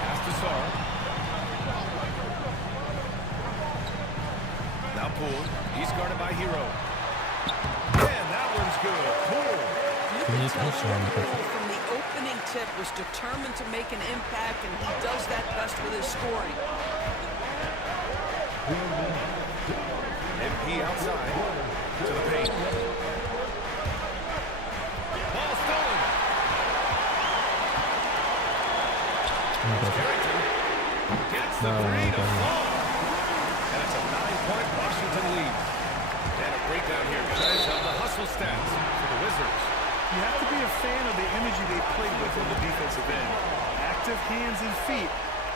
Pass to Sarr. Now Poole. He's guarded by Hero. And that one's good. Poole. You can tell Jordan Poole from the opening tip was determined to make an impact, and he does that best with his scoring. MP outside to the paint. Ball stolen. Carrington gets the 3 to fall. And it's a 9-point Washington lead. And a breakdown here, guys, of the hustle stats for the Wizards. You have to be a fan of the energy they played with on the defensive end. Active hands and feet,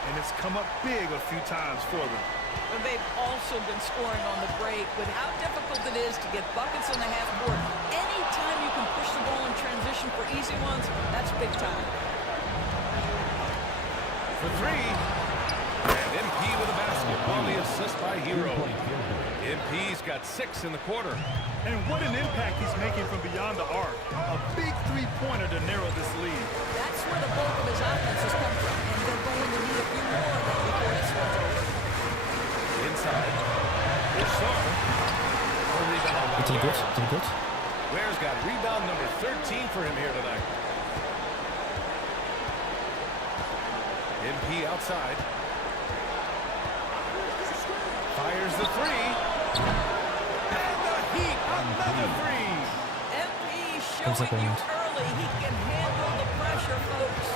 and it's come up big a few times for them. And they've also been scoring on the break. With how difficult it is to get buckets in the half court, anytime you can push the ball in transition for easy ones, that's big time. For 3, and MP with a basket. on the assist by Hero. MP's got 6 in the quarter. And what an impact he's making from beyond the arc. A big three-pointer to narrow this lead. That's where the bulk of his offense has come from, and they're going to need a few more of them before this one's over. Inside. Here's Sar. Était good. Ware's got rebound number 13 for him here tonight. MP outside. Fires the three. And the Heat, another three. MP showing you early he can handle the pressure, folks.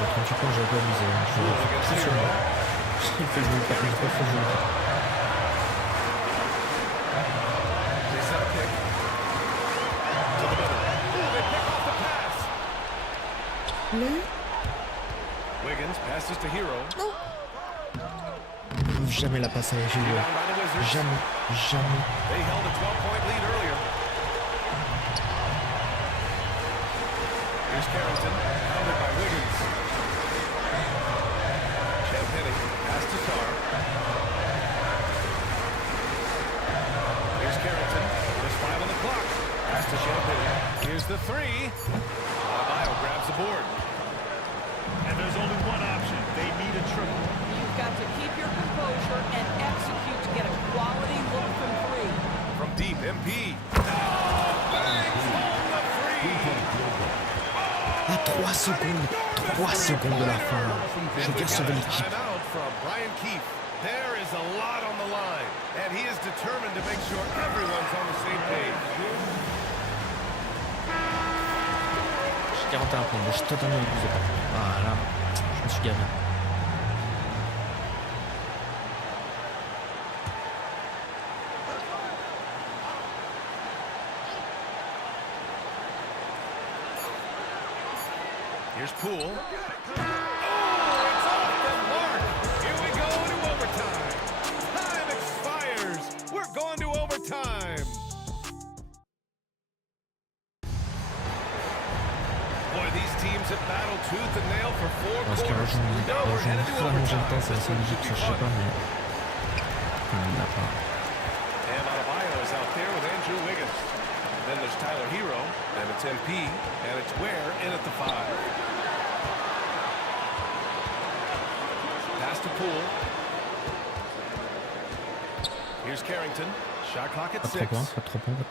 Quand tu penses, j'ai pas abusé. Je suis sûr. Il fait jouer, pas jouer. They set a pick. To the middle. Ooh, they pick off the pass. Wiggins passes to Hero. Jamais la passe à Hero. Jamais. They held a 12-point lead earlier. Here's Carrington, pounded by Wiggins. Champagny, pass to Sar. Here's Carrington, just 5 on the clock. Pass to Champagny. Here's the three. Adebayo grabs the board. And there's only one option. They need a triple. You've got to keep your composure and execute to get a quality look from three. From deep, MP. Bangs home the three. À 3 secondes de la fin. Je viens sauver l'équipe. Timeout from Brian Keefe. There is a lot on the line, and he is determined to make sure everyone's on the same page. J'ai 41 points, je suis totalement abusé. Voilà, je me suis gavé. Here's Poole. Oh, it's off the mark. Here we go to overtime. Time expires. We're going to overtime. Boy, these teams have battled tooth and nail for 4 Parce que quarters. Now we're headed to overtime. c'est la seule équipe que je sais pas, mais. Enfin, il l'a pas. And Adebayo is out there with Andrew Wiggins. Then there's Tyler Hero, and it's MP, and it's Ware in at the 5. Pass to Poole. Here's Carrington. Shot clock at 6. Pas trop points.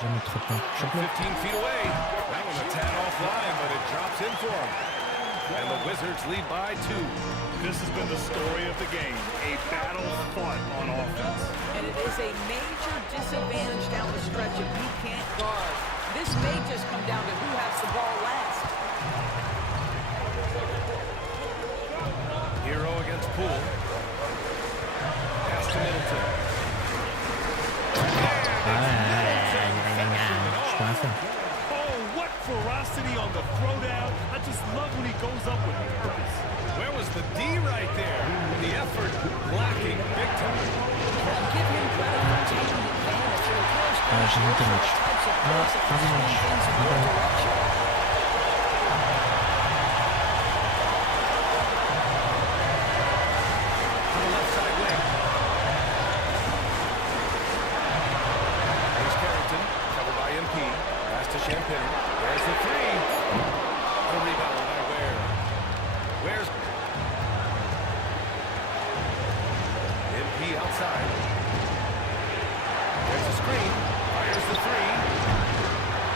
Jamais trop points. 15 feet away. That was a tad offline, but it drops in for him. And the Wizards lead by 2. This has been the story of the game. A battle fought on offense. And it is a major disadvantage down the stretch if you can't guard. This may just come down to who has the ball last. Hero against Poole. Pass to Middleton. Oh, what ferocity on the throwdown. I just love when he goes up with purpose. Where was the D right there? The effort lacking big time. Give him credit for taking advantage of the first J'ai manqué le match. To the left side wing. Here's Carrington, covered by MP. Pass to Champagny. There's the three. The rebound by Ware. Ware's MP outside. There's a screen. Fires the three.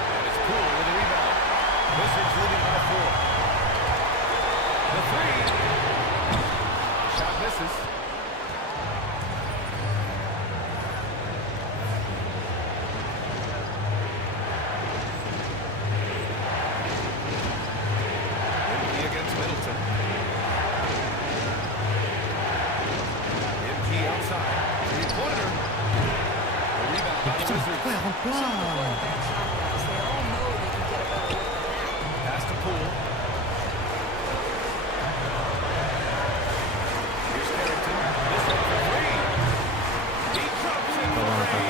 And it's Poole with the rebound. Wizards leading by 4. The three. Shot misses. MP against Middleton. MP outside. Three-pointer. The rebound by the Wizards. Pass to Poole. Here's Carrington. This one for 3. He drops in for 3.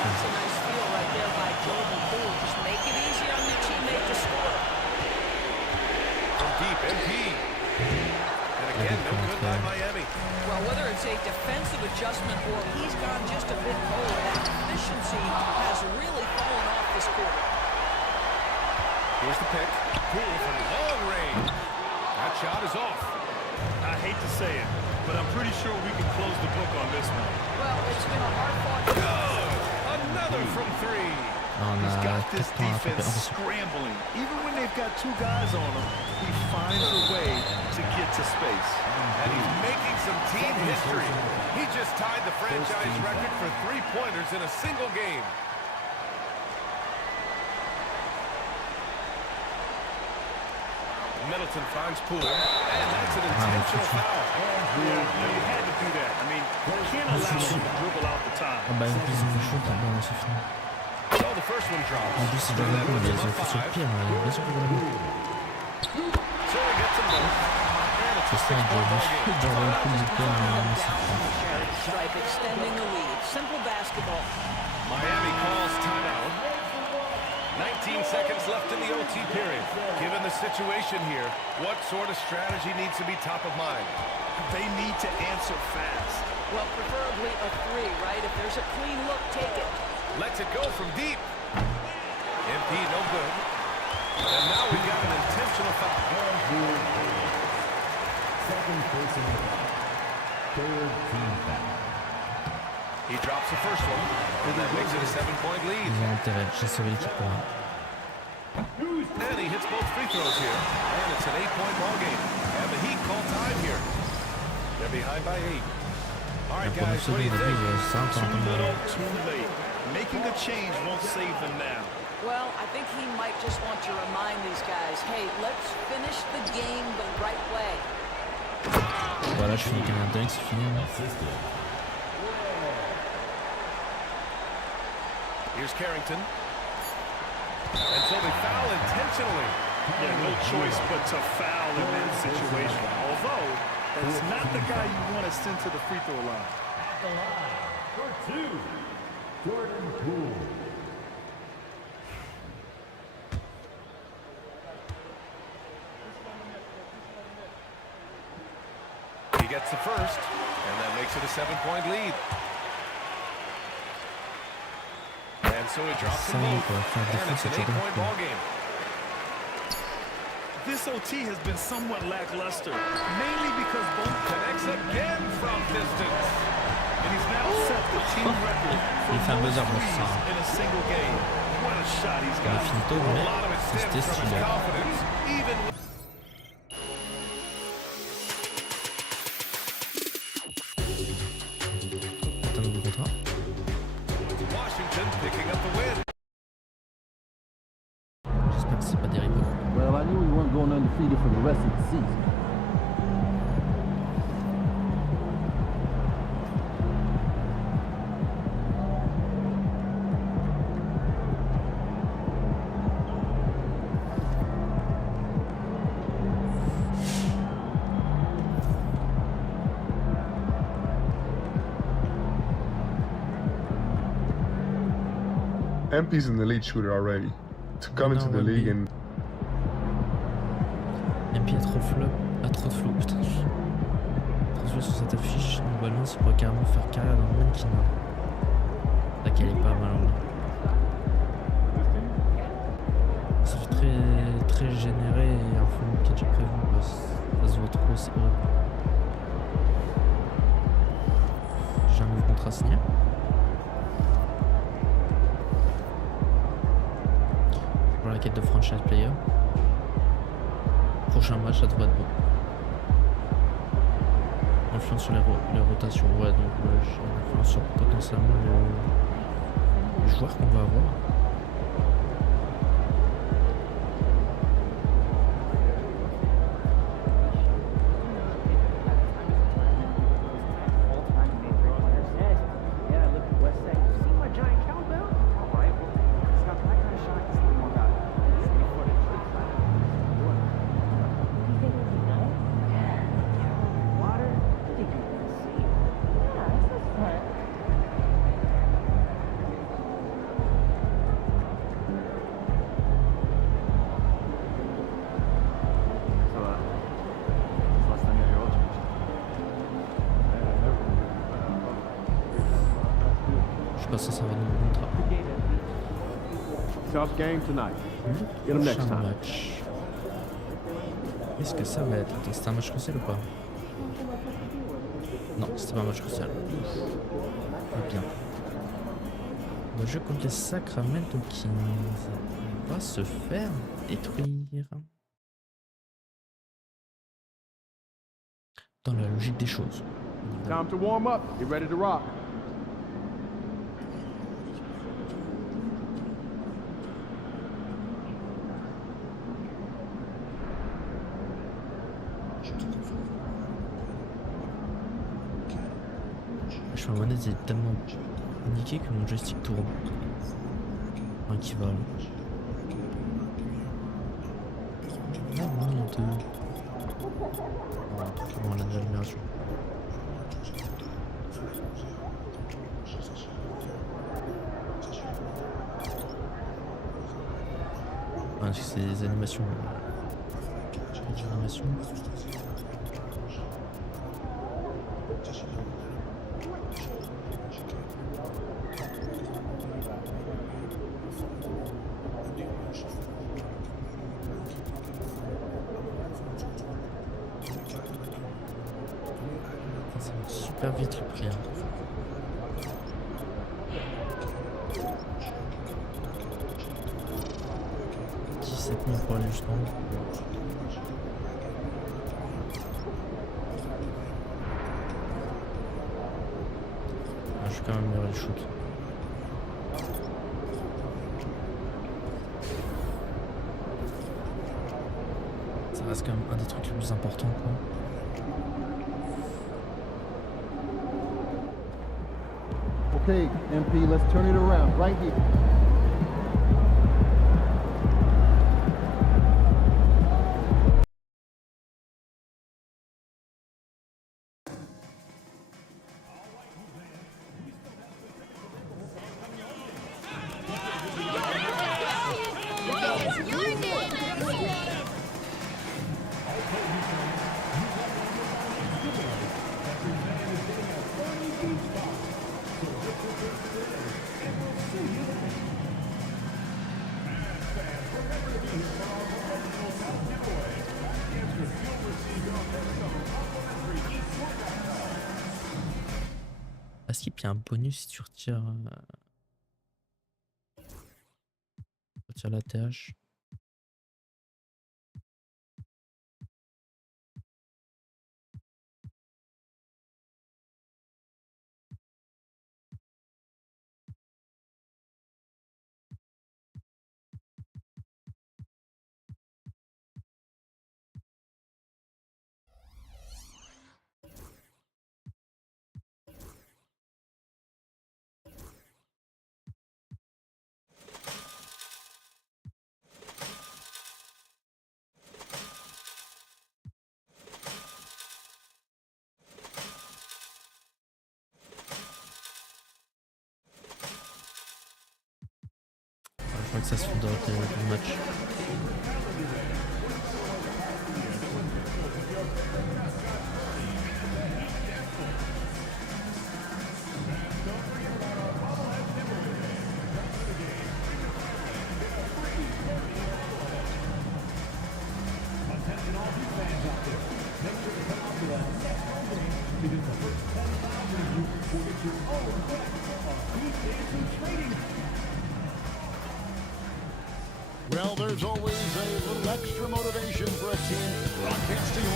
That's a nice steal right there by Jordan Poole. Just make it easy on your teammate to score. From deep, MP. efficiency has really fallen off this quarter. Here's the pick. Poole from long range. That shot is off. I hate to say it, but I'm pretty sure we can close the book on this one. Well, it's been a hard-fought. Good! Another from three. He's got this defense scrambling. Even when they've got two guys on him, he finds a way to get to space. And he's making some team history. He just tied the franchise record for three-pointers in a single game. Middleton finds Poole, and that's an intentional foul. Yeah, you had to do that. I mean, you can't allow him to dribble out the time. So the first one drops. En plus, il doit avoir des effets sur le pire, bien sûr que So he gets them both. And it's a c'est ça, il doit avoir le coup du pire. Stripe extending the lead. Simple basketball. Miami calls timeout. 19 seconds left in the OT period. Given the situation here, what sort of strategy needs to be top of mind? They need to answer fast. Well, preferably a three, right? If there's a clean look, take it. Lets it go from deep. MP no good. And now we've got an intentional foul. Second personal foul. Third team foul. He drops the first one, and that makes it a 7-point lead. Ils ont intérêt, j'ai sauvé l'équipe pour un. And he hits both free throws here, and it's an 8-point ball game. And the Heat call time here. They're behind by 8. All right, guys, what do you think? Too little, too late. Making a change won't save them now. Well, I think he might just want to remind these guys, hey, let's finish the game the right way. Voilà, je finis qu'un dunk, c'est fini. Here's Carrington. And so they foul intentionally. Yeah, no choice but to foul in that situation. Although, that's not the guy you want to send to the free throw line. At the line for two, Jordan Poole. He gets the first, and that makes it a 7-point lead. And so he drops them both, and it's an 8-point ball game. This OT has been somewhat lackluster, mainly because both connects again from distance. And he's now set the team record for most threes in a single game. What a shot he's got. A lot of it stems from his confidence, even with Washington picking up the win. J'espère que c'est pas terrible. Well, I knew we weren't going undefeated for the rest of the season. MP's an elite shooter already. To come into the league and MP a trop de flow, putain. Trop de flow sur cette affiche, en balance, il pourrait carrément faire carrière dans le mannequin. Là qu'elle est pas mal en ligne. Ça fait très généré et un flow qui est déjà prévu. Ça se voit trop, c'est horrible. J'ai un nouveau contrat signé. Pour la quête de franchise player. Prochain match, ça devrait être bon. Influence sur les rotations. Ouais, donc j'ai une influence sur potentiellement les joueurs qu'on va avoir. pas ça, ça va dans mon contrat. Tough game tonight. Get him next time. Match. Qu'est-ce que ça va être? C'est un match crucial ou pas? Non, c'était pas un match crucial. Bien. Le jeu contre les Sacramento Kings va se faire détruire. Dans la logique des choses. Time to warm up. Get ready to rock. Je suis en manette, il est tellement niqué que mon joystick tourne. Enfin, qui va là. Comment la génération. Ah, c'est des animations. Des animations. Super vite pris. 17 000 pour aller jusqu'en haut. Ah, je suis quand même meilleur les shoot. Ça reste quand même un des trucs les plus importants, quoi. Okay, MP, let's turn it around right here. Est-ce qu'il y a un bonus si tu retires, la TH? Je crois que ça se fait dans le match. Well, there's always a little extra motivation for a team against the...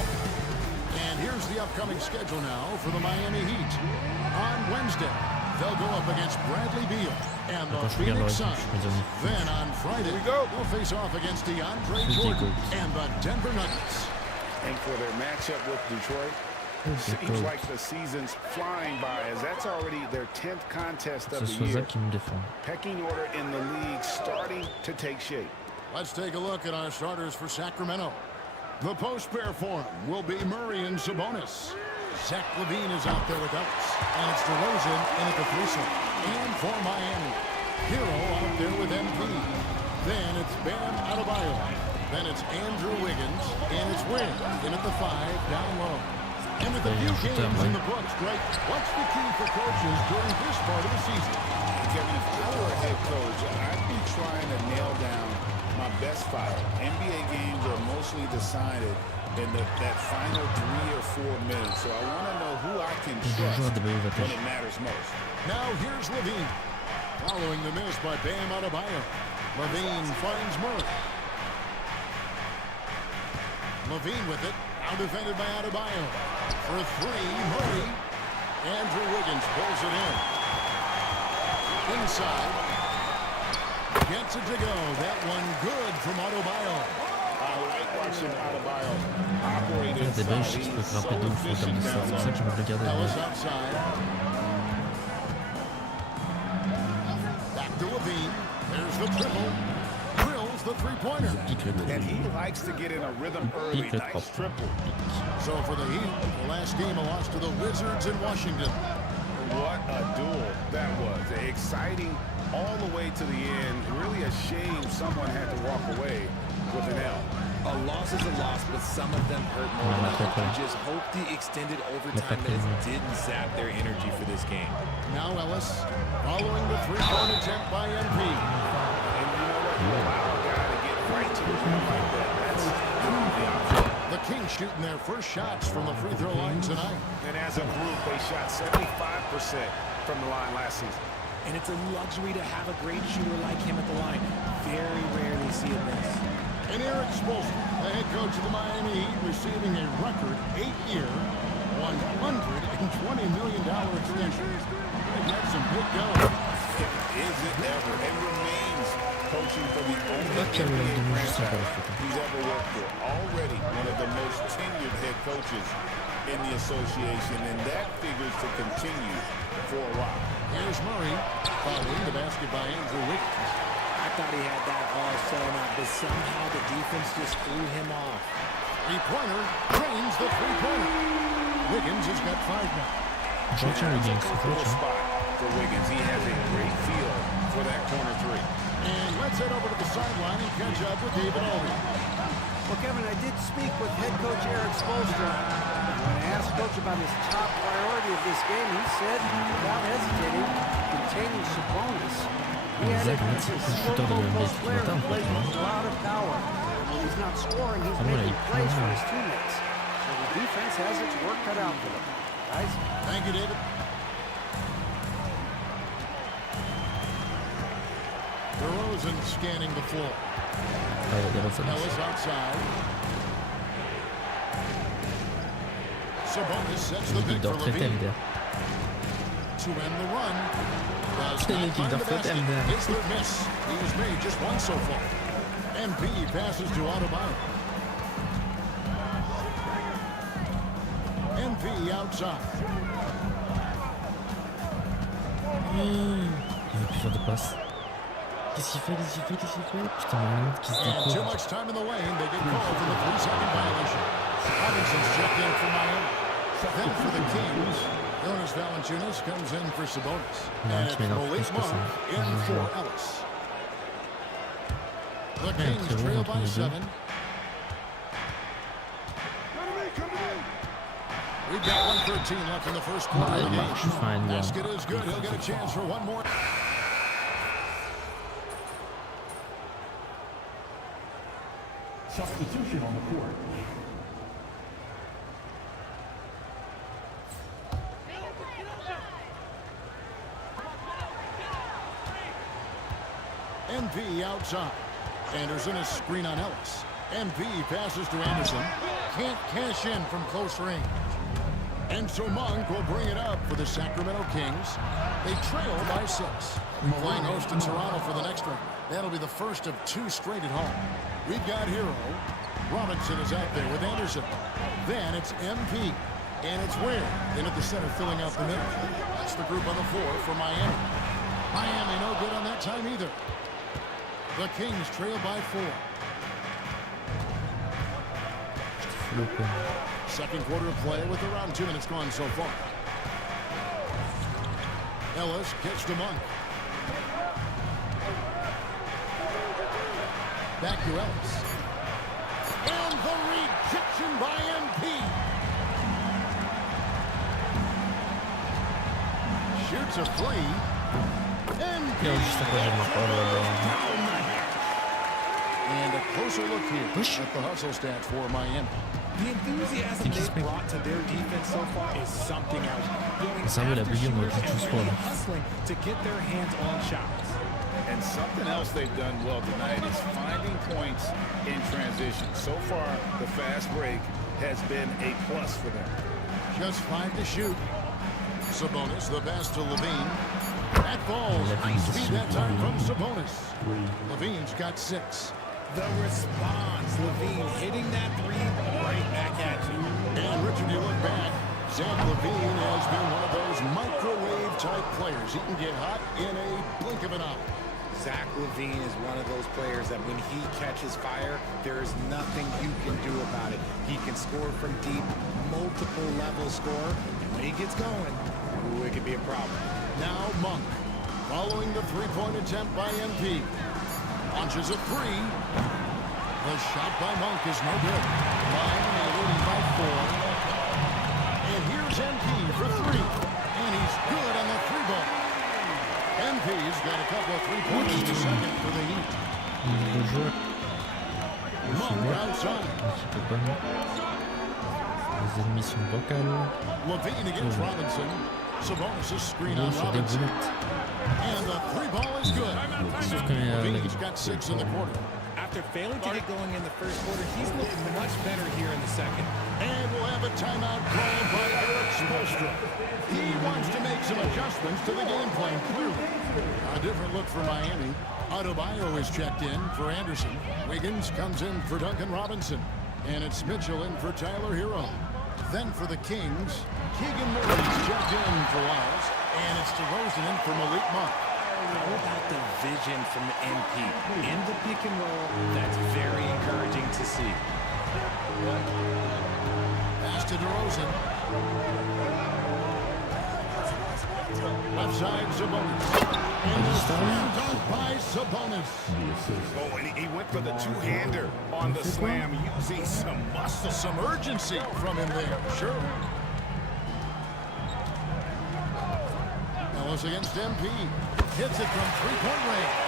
And here's the upcoming schedule now for the Miami Heat. On Wednesday, they'll go up against Bradley Beal and the Phoenix Suns. Then on Friday, they'll face off against DeAndre Jordan and the Denver Nuggets. And for their matchup with Detroit, seems like the season's flying by, as that's already their 10th contest of the year. Pecking order in the league starting to take shape. Let's take a look at our starters for Sacramento. The post pair for him will be Murray and Sabonis. Zach LaVine is out there with us, and it's DeRozan in at the threesome. And for Miami, Hero out there with MP. Then it's Bam Adebayo. Then it's Andrew Wiggins, and it's Wynn in at the 5 down low. And with a few games in the books, Greg, what's the key for coaches during this part of the season? best fight. NBA games are mostly decided in that final 3 or 4 minutes. So I want to know who I can trust when it matters most. Now here's Levine. Following the miss by Bam Adebayo. Levine finds Murray. Levine with it. Now defended by Adebayo. For 3, Murray. Andrew Wiggins pulls it in. Inside. Gets it to go. That one good from Adebayo. I like watching Adebayo operate Il y a des benches qui peuvent frapper de ouf en termes de stats. C'est pour ça que je me regardais. Ellis outside. Back to Levine. There's the triple. Drills the three-pointer. And he likes to get in a rhythm early. Nice triple. So for the Heat, the last game a loss to the Wizards in Washington. What a duel that was. Exciting all the way to the end. Really a shame someone had to walk away with an L. A loss is a loss, but some of them hurt more than others. You just hope the extended overtime minutes didn't zap their energy for this game. Now Ellis, following the three-point attempt by MP. And you know what? You allow a guy to get right to the rim like that. That's the option. The Kings shooting their first shots from the free throw line tonight. And as a group, they shot 75% from the line last season. And it's a luxury to have a great shooter like him at the line. Very rarely see a miss. And Eric Spoelstra, the head coach of the Miami Heat, receiving a record 8-year, $120 million extension. They've had some big goals. Is it ever? It remains coaching for the only NBA franchise he's ever worked for. Already one of the most tenured head coaches in the association, and that figures to continue for a while. Here's Murray, following the basket by Andrew Wiggins. I thought he had that all sewn up, but somehow the defense just threw him off. Three-pointer drains the three-pointer. Wiggins has got 5 now. Spot for Wiggins. He has a great feel for that corner 3. And let's head over to the sideline and catch up with David Aldridge. Well, Kevin, I did speak with head coach Eric Spoelstra. When I asked Coach about his top priority of this game, he said, without hesitating, containing Sabonis. He had a skillful post player who plays with a lot of power. When he's not scoring, he's making plays for his teammates. So the defense has its work cut out for them. Guys? Thank you, David. DeRozan scanning the floor. Ellis outside. Sabonis sets the pick for Levine. To end the run. Does not find the basket. Hits the miss. He's made just one so far. MP passes to Adebayo. MP outside. Il veut plus faire de passe. Qu'est-ce qu'il fait? Putain, mais qui se découvre. Too much time in the lane. They get called for the 3-second violation. Robinson's checked in for Miami. Then for the Kings, Jonas Valanciunas comes in for Sabonis. And it's Malik Monk in for Ellis. The Kings trail by 7. We've got 1:13 left in the first quarter of the game. Basket is good. He'll get a chance for one more. Substitution on the court. MP outside. Anderson is screen on Ellis. MP passes to Anderson. Can't cash in from close range. And so Monk will bring it up for the Sacramento Kings. They trail by 6. Playing host to Toronto for the next one. That'll be the first of 2 straight at home. We've got Hero. Robinson is out there with Anderson. Then it's MP. And it's Ware in at the center filling out the middle. That's the group on the floor for Miami. Miami no good on that time either. The Kings trail by 4. Second quarter of play with around 2 minutes gone so far. Ellis kicks to Monk. Back to Ellis. And the rejection by MP. Shoots a 3. MP. And a closer look here at the hustle stats for Miami. The enthusiasm they've brought to their defense so far is something else. Going after shooters and hustling to get their hands on shots. And something else they've done well tonight is finding points in transition. So far, the fast break has been a plus for them. Just 5 to shoot. Sabonis, the pass to Levine. That falls. Nice speed that time from Sabonis. Levine's got 6. The response, Levine hitting that three right back at you. And Richard, you look back, Zach Levine has been one of those microwave-type players. He can get hot in a blink of an eye. Zach Levine is one of those players that when he catches fire, there is nothing you can do about it. He can score from deep, multiple level score, and when he gets going, ooh, it could be a problem. Now Monk, following the three-point attempt by MP. Launches a three. The shot by Monk is no good. Miami leading by 4. And here's MP for 3. And he's good on the 3-ball. MP's got a couple of 3-pointers in the second for the Heat. Monk outside. Les ennemis sont vocales. Levine against Robinson. Sabonis' screen on Robinson. And the 3-ball is good. Levine's got 6 in the quarter. After failing to get going in the first quarter, he's looking much better here in the second. And we'll have a timeout called by Eric Spoelstra. He wants to make some adjustments to the game plan, clearly. A different look for Miami. Adebayo is checked in for Anderson. Wiggins comes in for Duncan Robinson. And it's Mitchell in for Tyler Hero. Then for the Kings, Keegan Murray's checked in for Lyles. And it's DeRozan in for Malik Monk. How about the vision from the MP? In the pick and roll, that's very encouraging to see. Pass to DeRozan. Left side, Sabonis. And a slam dunk by Sabonis. Oh, and he went for the two-hander on the slam, using some muscle. Some urgency from him there, sure. Ellis against MP. Hits it from three-point range.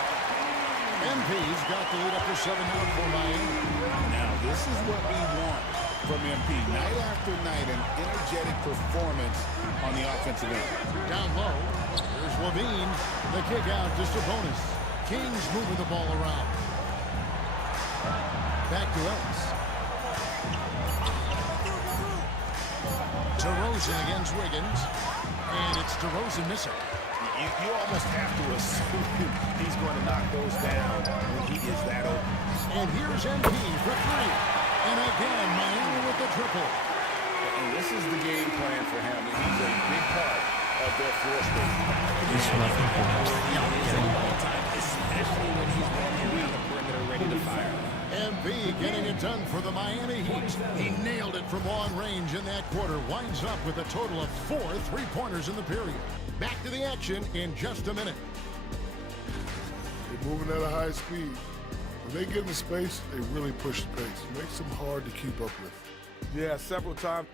MP's got the lead up to 7 now for Miami. Now, this is what we want from MP. Night after night, an energetic performance on the offensive end. Down low, here's Levine. The kick out to Sabonis. Kings moving the ball around. Back to Ellis. DeRozan against Wiggins. And it's DeRozan missing. You almost have to assume he's going to knock those down when he is that open. And here's MP for 3. And again, Miami with the triple. And this is the game plan for him. He's a big part of their floor space. Especially when he's walking around the perimeter ready to fire. MP getting it done for the Miami Heat. He nailed it from long range in that quarter. Winds up with a total of 4 3-pointers in the period. Back to the action in just a minute. They're moving at a high speed. When they get in the space, they really push the pace. It makes them hard to keep up with. Yeah, several times.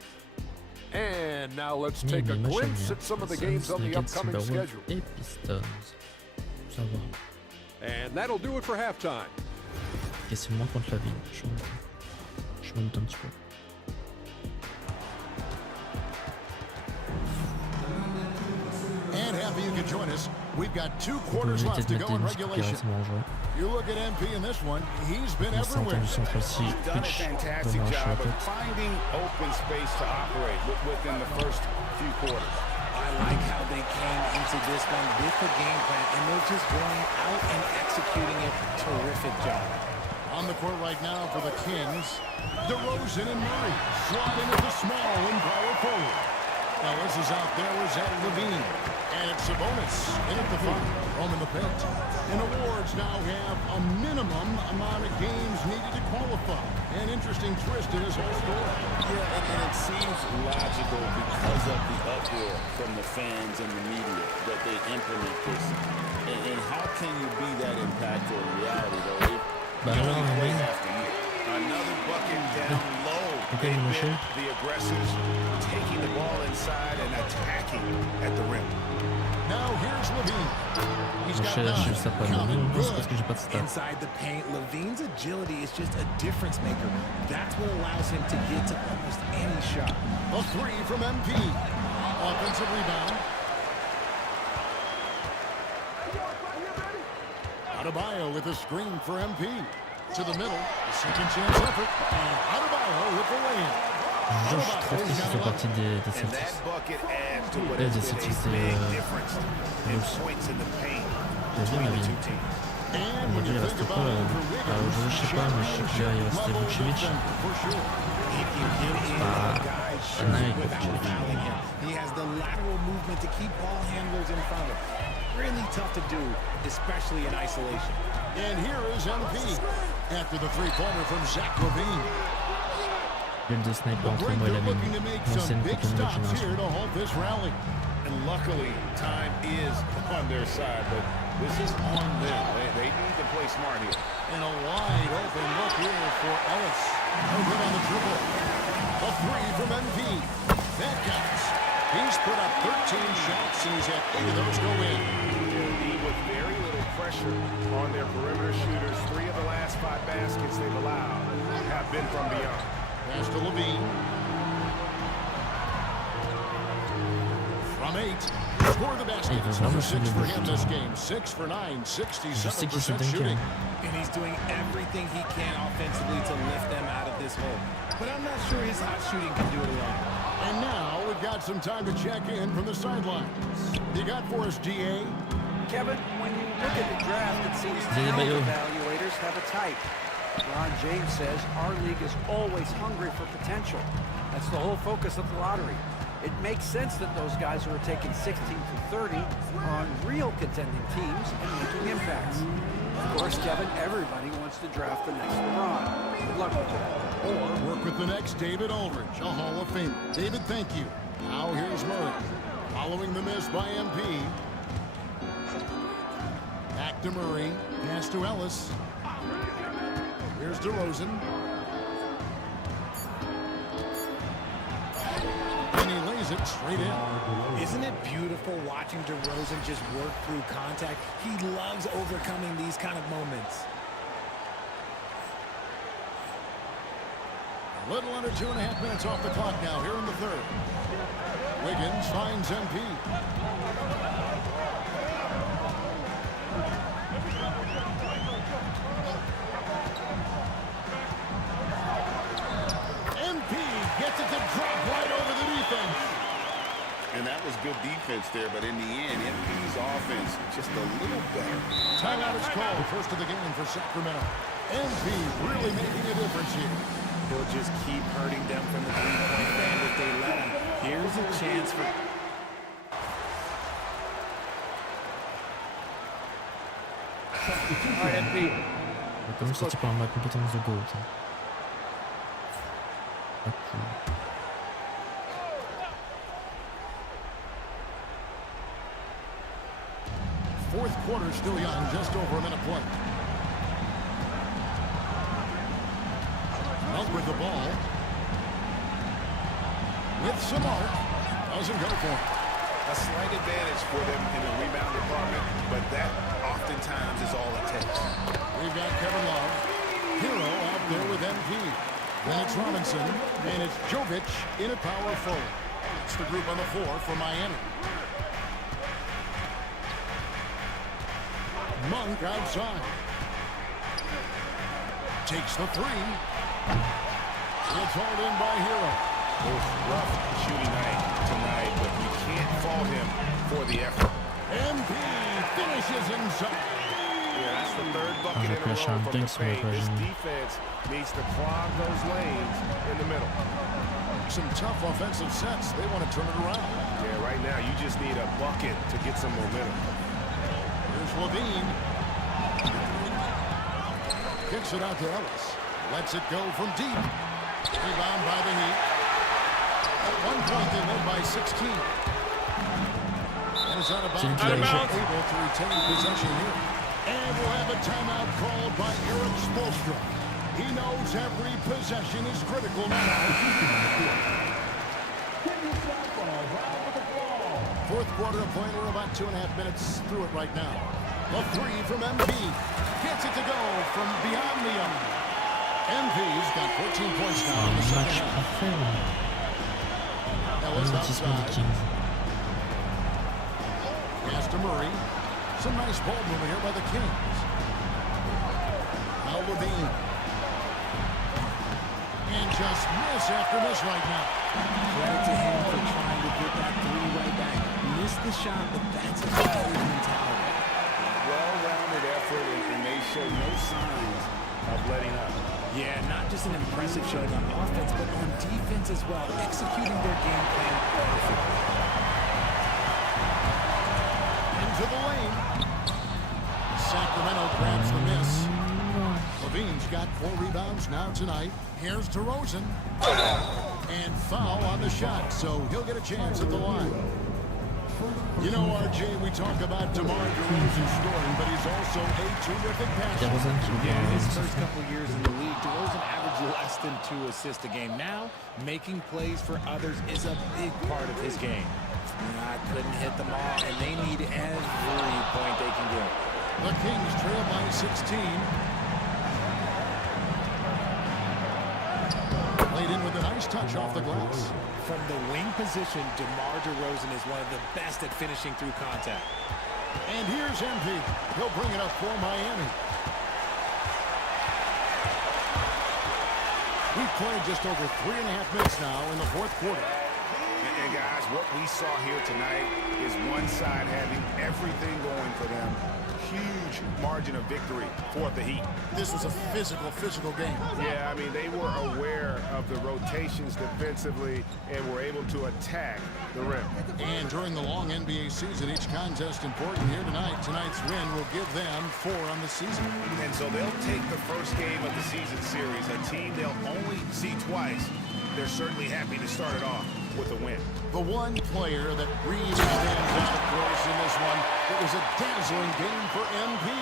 And now let's take a glimpse at some of the games on the upcoming schedule. And that'll do it for halftime. Et c'est moi contre la ville. Je monte un petit peu. And happy you could join us. We've got 2 quarters left to go in regulation. You look at MP in this one, he's been everywhere. He's done a fantastic job of finding open space to operate within the first few quarters. I like how they came into this one with the game plan, and they're just going out and executing it. Terrific job. On the court right now for the Kings, DeRozan and Murray sliding at the small and power forward. Ellis is out there with Zach Levine. And it's Sabonis in at the front, home in the paint. And awards now have a minimum amount of games needed to qualify. An interesting twist in his whole story. Yeah, and it seems logical because of the uproar from the fans and the media that they implement this. And how can you be that impactful in reality, though? Bah alors, oui. Another bucket down low. They've been the aggressors, taking the ball inside and attacking at the rim. Now here's Levine. He's got inside the paint. Levine's agility is just a difference maker. That's what allows him to get to almost any shot. A three from MP. Offensive rebound. Adebayo with a screen for MP. To the middle. A second chance effort. And Adebayo with the lay-in. Je suis trop triste qu'ils soient partis des Celtics. Des Celtics, J'ai bien la vie. Aujourd'hui, il reste quoi aujourd'hui, je sais pas, mais je sais qu'il reste Vucevic. He has the lateral movement to keep ball handlers in front of him. Really tough to do, especially in isolation. And here is MP after the three-pointer from Zach Levine. Gueule de sniper entre moi et la mine. L'ancienne pour une nouvelle génération. And luckily, time is on their side, but this is on them. They need to play smart here. And a wide open look here for Ellis. No good on the dribble. A three from MP. That counts. He's put up 13 shots, and he's had 8 of those go in. With very little pressure on their perimeter shooters, 3 of the last 5 baskets they've allowed have been from beyond. Pass to Levine. From 8. Score the basket. Number 6 for him this game. 6 for 9, 67% shooting. And he's doing everything he can offensively to lift them out of this hole. But I'm not sure his hot shooting can do it alone. And now we've got some time to check in from the sidelines. You got for us, GA? Kevin, when you look at the draft, it seems talent evaluators have a type. Ron James says our league is always hungry for potential. That's the whole focus of the lottery. It makes sense that those guys who are taking 16 to 30 are on real contending teams and making impacts. Of course, Kevin, everybody wants to draft the next LeBron. Good luck with that. Or work with the next David Aldridge, a Hall of Famer. David, thank you. Now here's Murray. Following the miss by MP. Back to Murray. Pass to Ellis. Here's DeRozan. And he lays it straight in. Isn't it beautiful watching DeRozan just work through contact? He loves overcoming these kind of moments. A little under 2.5 minutes off the clock now here in the third. Wiggins finds MP. MP gets it to drop right over the defense. And that was good defense there, but in the end, MP's offense just a little better. Timeout is called. First of the game for Sacramento. MP really making a difference here. He'll just keep hurting them from the three-point band if they let him. Here's a chance for... All right, MP. Comme ça, tu parles ma compétence de GOAT. Pas cool. Fourth quarter still young, just over a minute play. Out with the ball. With some arc. Doesn't go for it. A slight advantage for them in the rebound department, but that oftentimes is all it takes. We've got Kevin Love. Hero out there with MP. Then it's Robinson, and it's Jovic in a power forward. It's the group on the floor for Miami. Monk outside. Takes the three. It's hauled in by Hero. Rough shooting night tonight, but you can't fault him for the effort. MP finishes inside. Yeah, that's the third bucket in a row from the paint. This defense needs to clog those lanes in the middle. Some tough offensive sets. They want to turn it around. Yeah, right now you just need a bucket to get some momentum. Here's Levine. Kicks it out to Ellis. Lets it go from deep. Rebound by the Heat. At one point they led by 16. And it's out of bounds. Able to retain possession here. And we'll have a timeout called by Eric Spoelstra. He knows every possession is critical now. Fourth quarter of play. We're about 2.5 minutes through it right now. A three from MP. Gets it to go from beyond the arc. MP's got 14 points now in the second half. Ellis outside. Pass to Murray. Some nice ball movement here by the Kings. Now Levine. And just miss after miss right now. Credit to him for trying to get that three right back. Missed the shot, but that's a good mentality. Well-rounded effort, and they show no signs of letting up. Yeah, not just an impressive showing on offense, but on defense as well, executing their game plan perfectly. Into the lane. Sacramento grabs the miss. Levine's got 4 rebounds now tonight. Here's DeRozan. And foul on the shot, so he'll get a chance at the line. You know, RJ, we talk about DeMar DeRozan scoring, but he's also a terrific passer. Yeah, his first couple years in the league, DeRozan averaged less than 2 assists a game. Now, making plays for others is a big part of his game. I couldn't hit them all, and they need every point they can get. The Kings trail by 16. Played in with a nice touch off the glass. From the wing position, DeMar DeRozan is one of the best at finishing through contact. And here's MP. He'll bring it up for Miami. We've played just over 3.5 minutes now in the fourth quarter. And guys, what we saw here tonight is one side having everything going for them. Huge margin of victory for the Heat. This was a physical game. Yeah, I mean, they were aware of the rotations defensively and were able to attack the rim. And during the long NBA season, each contest important here tonight. Tonight's win will give them 4 on the season. And so they'll take the first game of the season series, a team they'll only see twice. They're certainly happy to start it off with a win. The one player that really stands out, of course, in this one, it was a dazzling game for MP.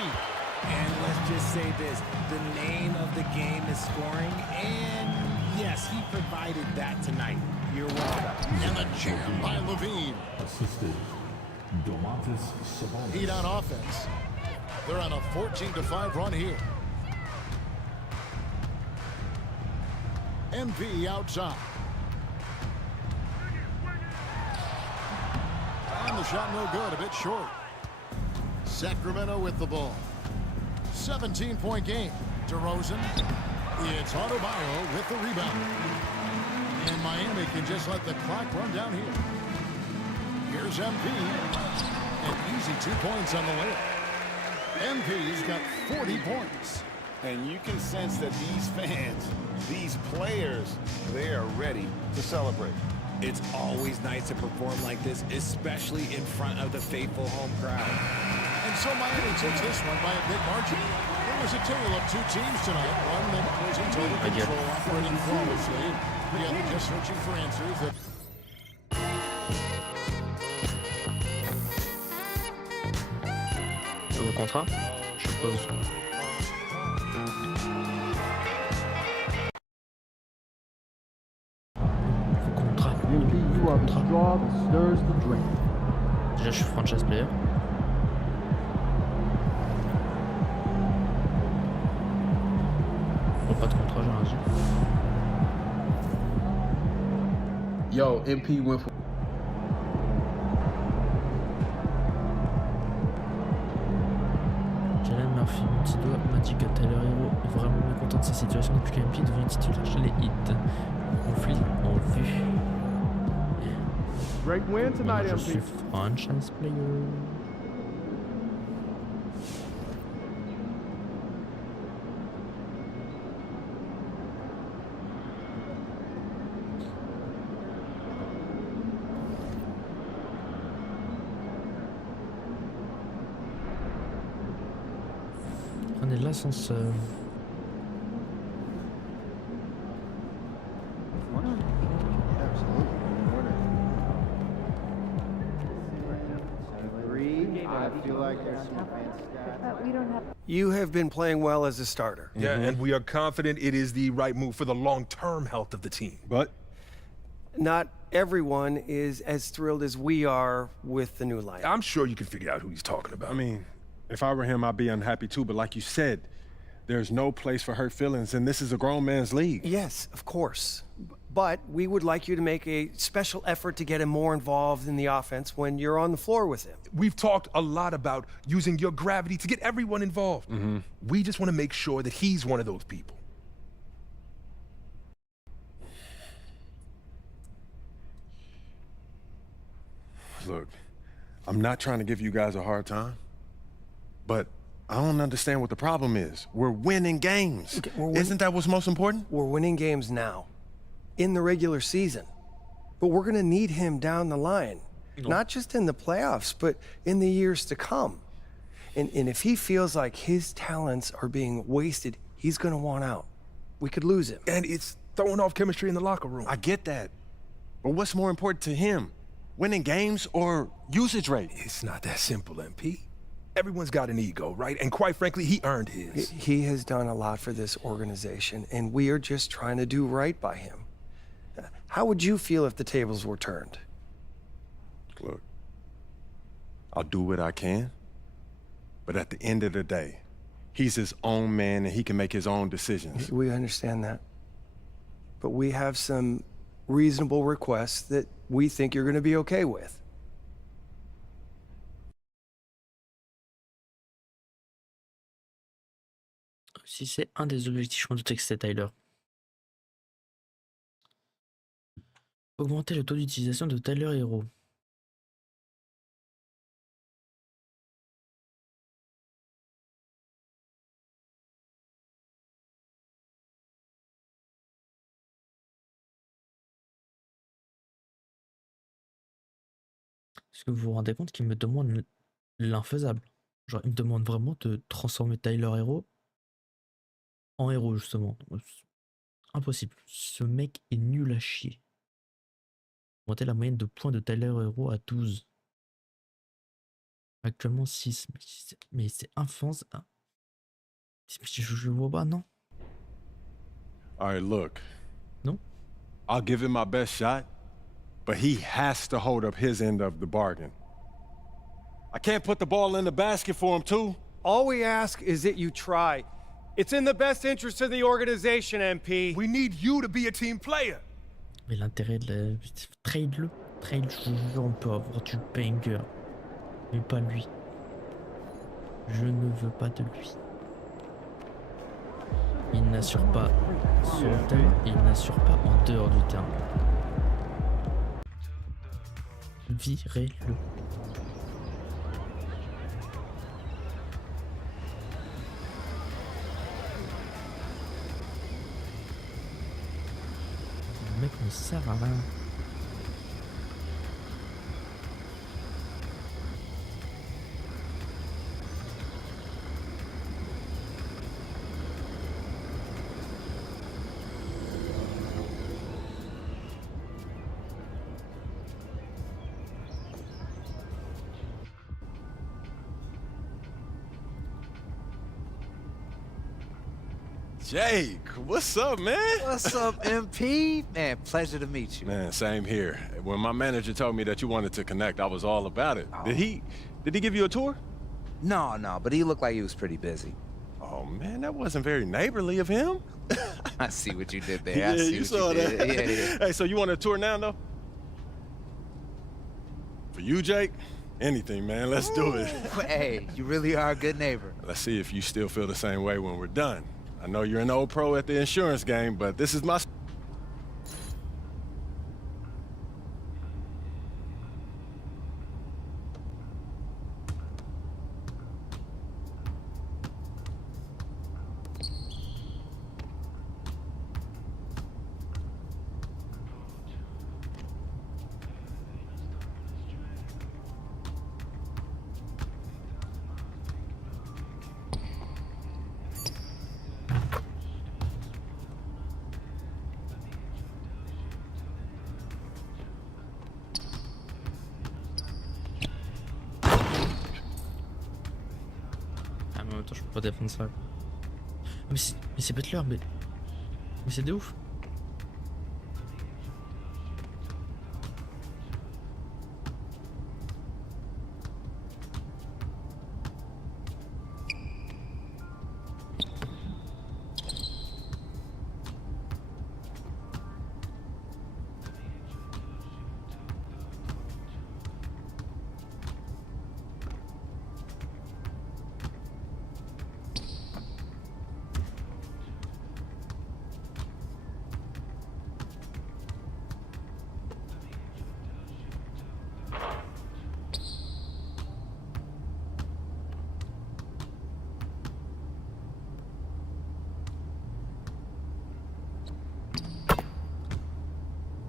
And let's just say this, the name of the game is scoring, and yes, he provided that tonight. You're welcome. And the jam by Levine. Assisted Domantas Sabonis. Heat on offense. They're on a 14-5 run here. MP outside. And the shot no good, a bit short. Sacramento with the ball. 17-point game. DeRozan. It's Adebayo with the rebound. And Miami can just let the clock run down here. Here's MP. An easy 2 points on the layup. MP's got 40 points. And you can sense that these fans, these players, they are ready to celebrate. It's always nice to perform like this, especially in front of the faithful home crowd. And so Miami takes this one by a big margin. It was a tale of 2 teams tonight. One that was in total control, operating flawlessly. The other just searching for answers that... Le contrat, je suppose. Déjà, je suis franchise player. Bon, pas de contrat, j'ai rien dit. Yo, MP went for... Jalen Murphy, mon petit doigt, m'a dit que Tyler Hero est vraiment mécontent de sa situation depuis que MP devient titulaire chez les Heat. Conflit en vue. Great win tonight, Je MP. suis franchise player. Prenez l'ascenseur. I feel like there's You have been playing well as a starter. Yeah, and we are confident it is the right move for the long-term health of the team. But not everyone is as thrilled as we are with the new lineup. I'm sure you can figure out who he's talking about. I mean, if I were him, I'd be unhappy too. But like you said, there's no place for hurt feelings, and this is a grown man's league. Yes, of course. But we would like you to make a special effort to get him more involved in the offense when you're on the floor with him. We've talked a lot about using your gravity to get everyone involved. We just want to make sure that he's one of those people. Look, I'm not trying to give you guys a hard time, but I don't understand what the problem is. We're winning games. Okay, Isn't that what's most important? We're winning games now, in the regular season. But we're going to need him down the line. Not just in the playoffs, but in the years to come. And if he feels like his talents are being wasted, he's going to want out. We could lose him. And it's throwing off chemistry in the locker room. I get that. But what's more important to him? Winning games or usage rate? It's not that simple, MP. Everyone's got an ego, right? And quite frankly, he earned his. He has done a lot for this organization, and we are just trying to do right by him. How would you feel if the tables were turned? Look, I'll do what I can, but at the end of the day, he's his own man and he can make his own decisions. We understand that. But we have some reasonable requests that we think you're going to be okay with. Si c'est un des objectifs, je me doutais que c'était Tyler. Augmenter le taux d'utilisation de Tyler Hero. Est-ce que vous vous rendez compte qu'il me demande l'infaisable? Genre, il me demande vraiment de transformer Tyler Hero en héros, justement. Impossible. Ce mec est nul à chier. Augmenter la moyenne de points de Tyler Hero à 12. Actuellement 6. Mais c'est infâme. Je vois pas, non? All right, look. No? I'll give him my best shot, but he has to hold up his end of the bargain. I can't put the ball in the basket for him, too. All we ask is that you try. It's in the best interest of the organization, MP. We need you to be a team player. Mais l'intérêt de la... Trade-le. Trade, je vous jure, on peut avoir du banger. Mais pas lui. Je ne veux pas de lui. Il n'assure pas sur le terrain et il n'assure pas en dehors du terrain. Virez-le. Le mec ne sert à rien. Jake, what's up, man? What's up, MP? Man, pleasure to meet you. Man, same here. When my manager told me that you wanted to connect, I was all about it. Oh. Did he give you a tour? No, but he looked like he was pretty busy. Oh, man, that wasn't very neighborly of him. I see what you did there. Yeah, I see you what saw you did. that. Yeah. Hey, so you want a tour now, though? For you, Jake? Anything, man. Let's do it. Hey, you really are a good neighbor. Let's see if you still feel the same way when we're done. I know you're an old pro at the insurance game, but this is my... En même temps, je peux pas défendre ça. Mais c'est Butler, mais c'est de ouf.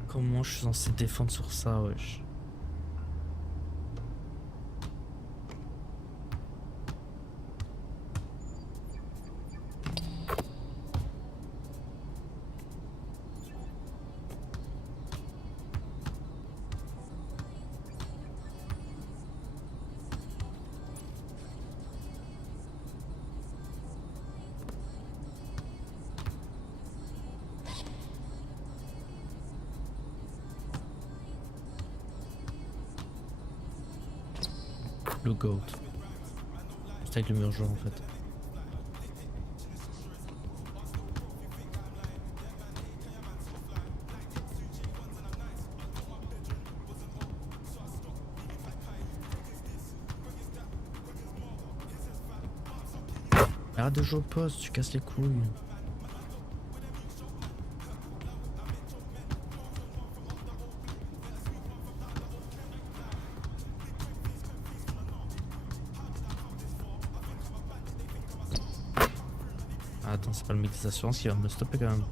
Comment je suis censé défendre sur ça, wesh? Le GOAT. C'est avec le meilleur joueur en fait. Arrête de jouer au poste, tu casses les couilles. Attends, c'est pas le mec des assurances qui va me stopper quand même.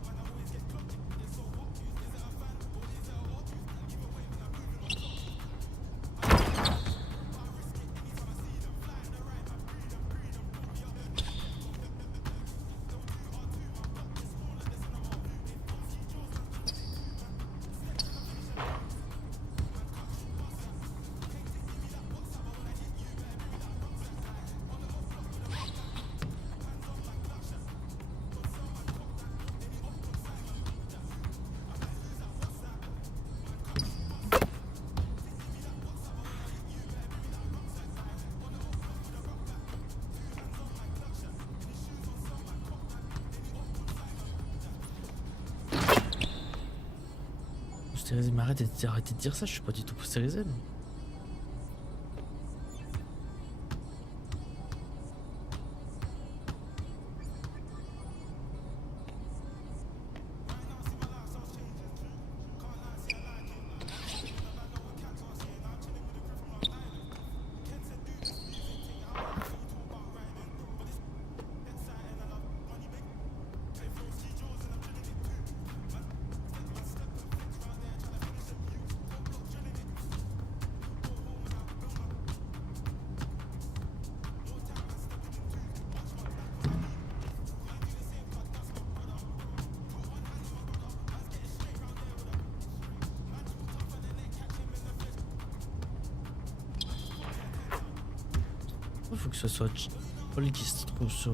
Mais arrêtez de dire ça, je suis pas du tout postérisé. Faut que ce soit Paul qui se trouve sur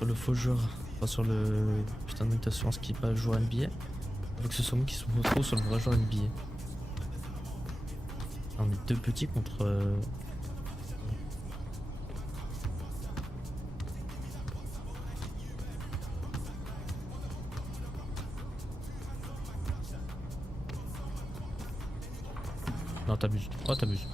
le faux joueur, pas sur le putain de mec d'assurance qui pas jouer à NBA. Faut que ce soit moi qui se retrouve sur le vrai joueur NBA. On est deux petits contre non, t'abuses. Oh, t'abuses.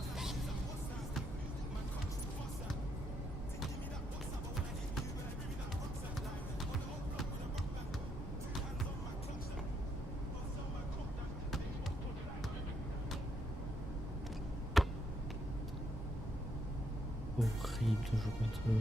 Horrible de jouer contre eux.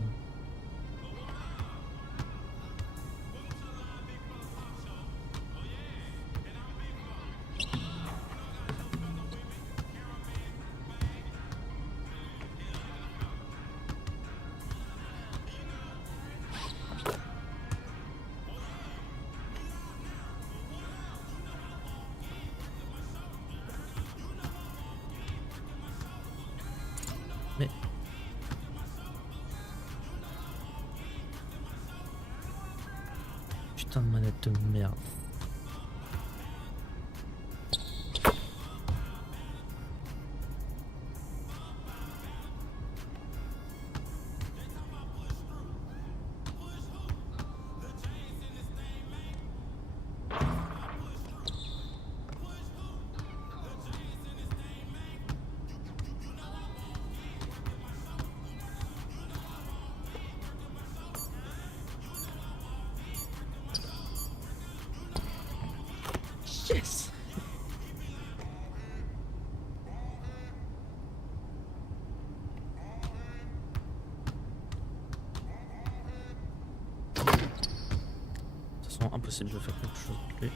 putain de manette de merde. Yes. De toute façon, impossible de faire quelque chose de lui.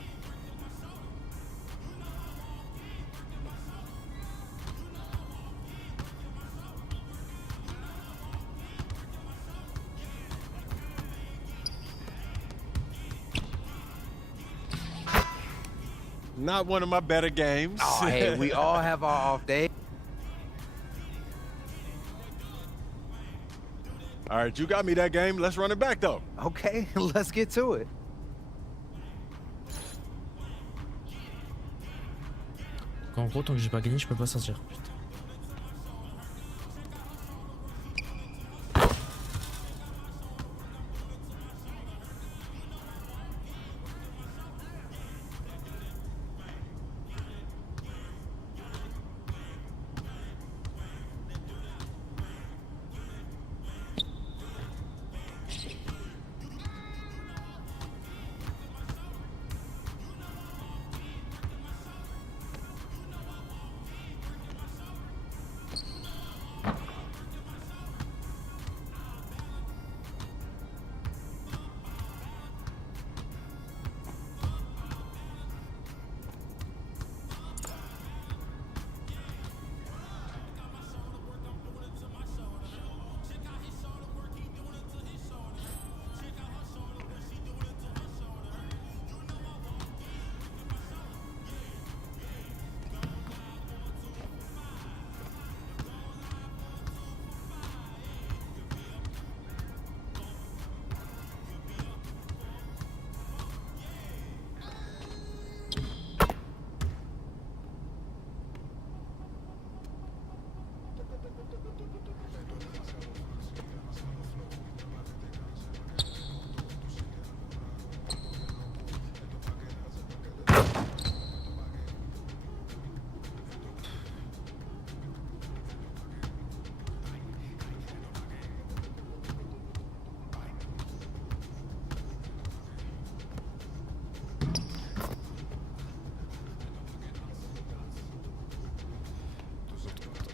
Not one of my better games. Oh, hey, we all have our off day. All right, you got me that game. Let's run it back, though. Okay, let's get to it. En gros, tant que j'ai pas gagné, je peux pas sortir. Putain.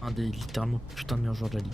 Un des littéralement putain de meilleurs joueurs de la ligue.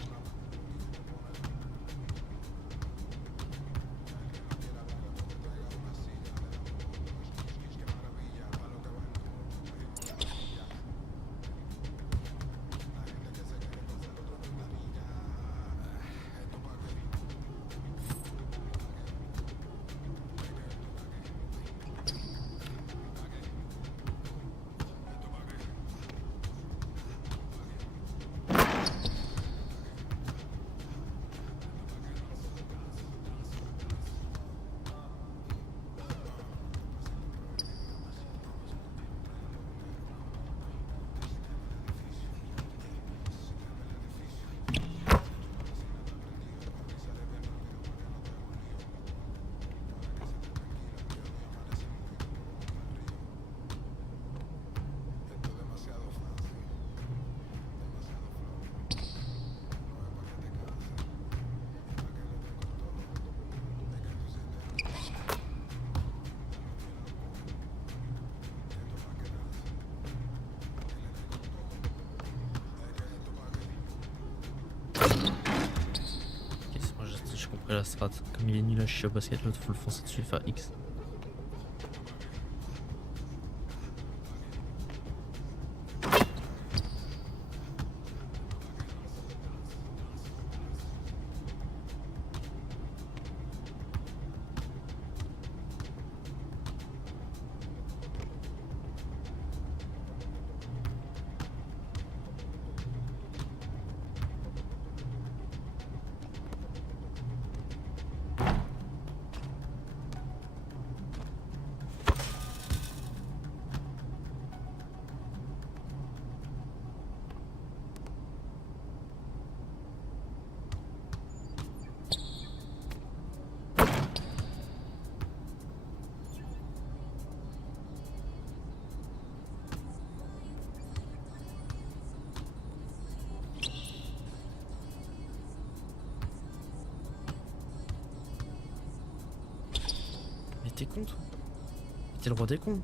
La strat, comme il est nul à chier au basket, l'autre faut le foncer dessus et faire X. t'es con toi? T'es le roi des cons.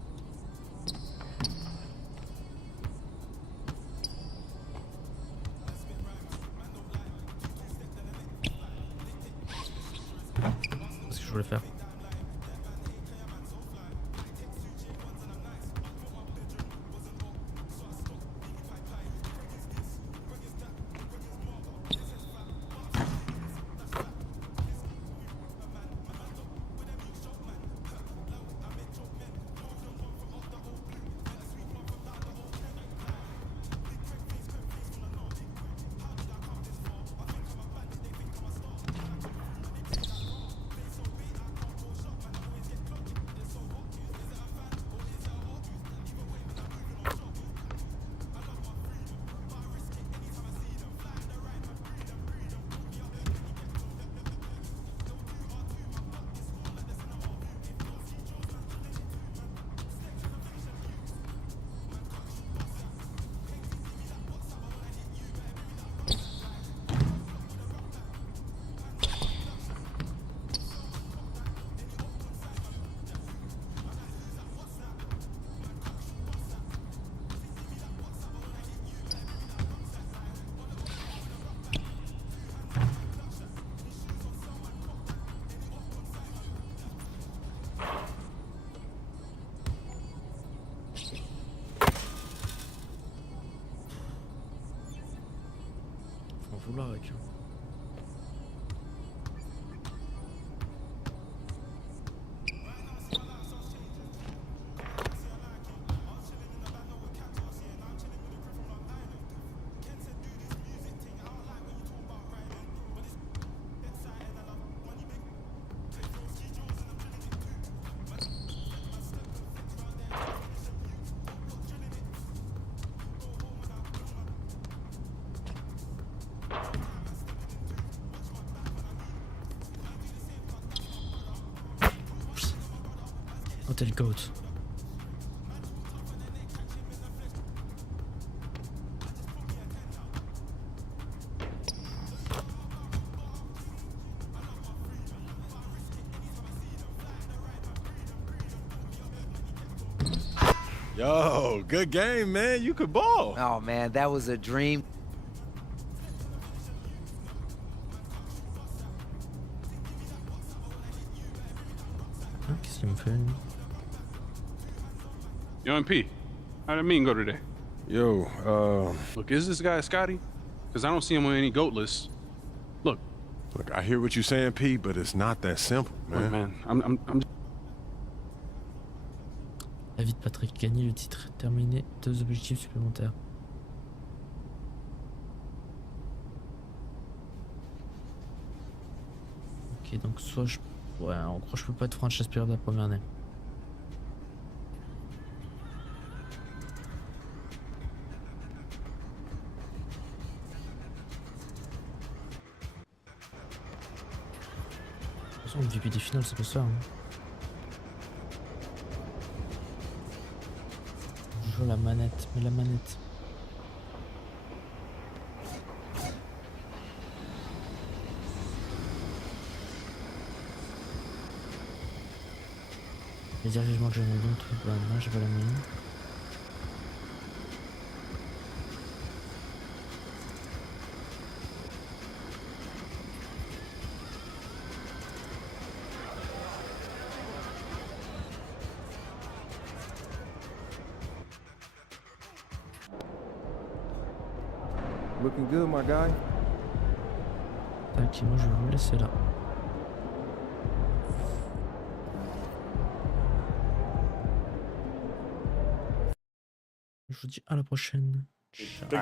C'est ce que je voulais faire. Faut en vouloir avec eux. Oh, t'es le GOAT. Yo, good game, man. You could ball. Oh, man, that was a dream. Qu'est-ce qu'il me fait lui? Yo, MP, how'd the meeting go today? Yo, Look, is this guy Scotty? Because I don't see him on any GOAT lists. Look, I hear what you're saying, P, but it's not that simple, man. look, man, I'm Avis de Patrick, gagner le titre, terminer 2 objectifs supplémentaires. Ok, donc soit je... Ouais, en gros je peux pas être franchise player de la première année. De toute façon, le VP des finales, c'est pour ça. Hein. Je joue la manette, mais la manette. Je vais dire vivement que j'ai un bon truc, bah non, j'ai pas la moyenne. Looking good, my guy. Tac, moi je vais vous laisser là. Je vous dis à la prochaine. Ciao.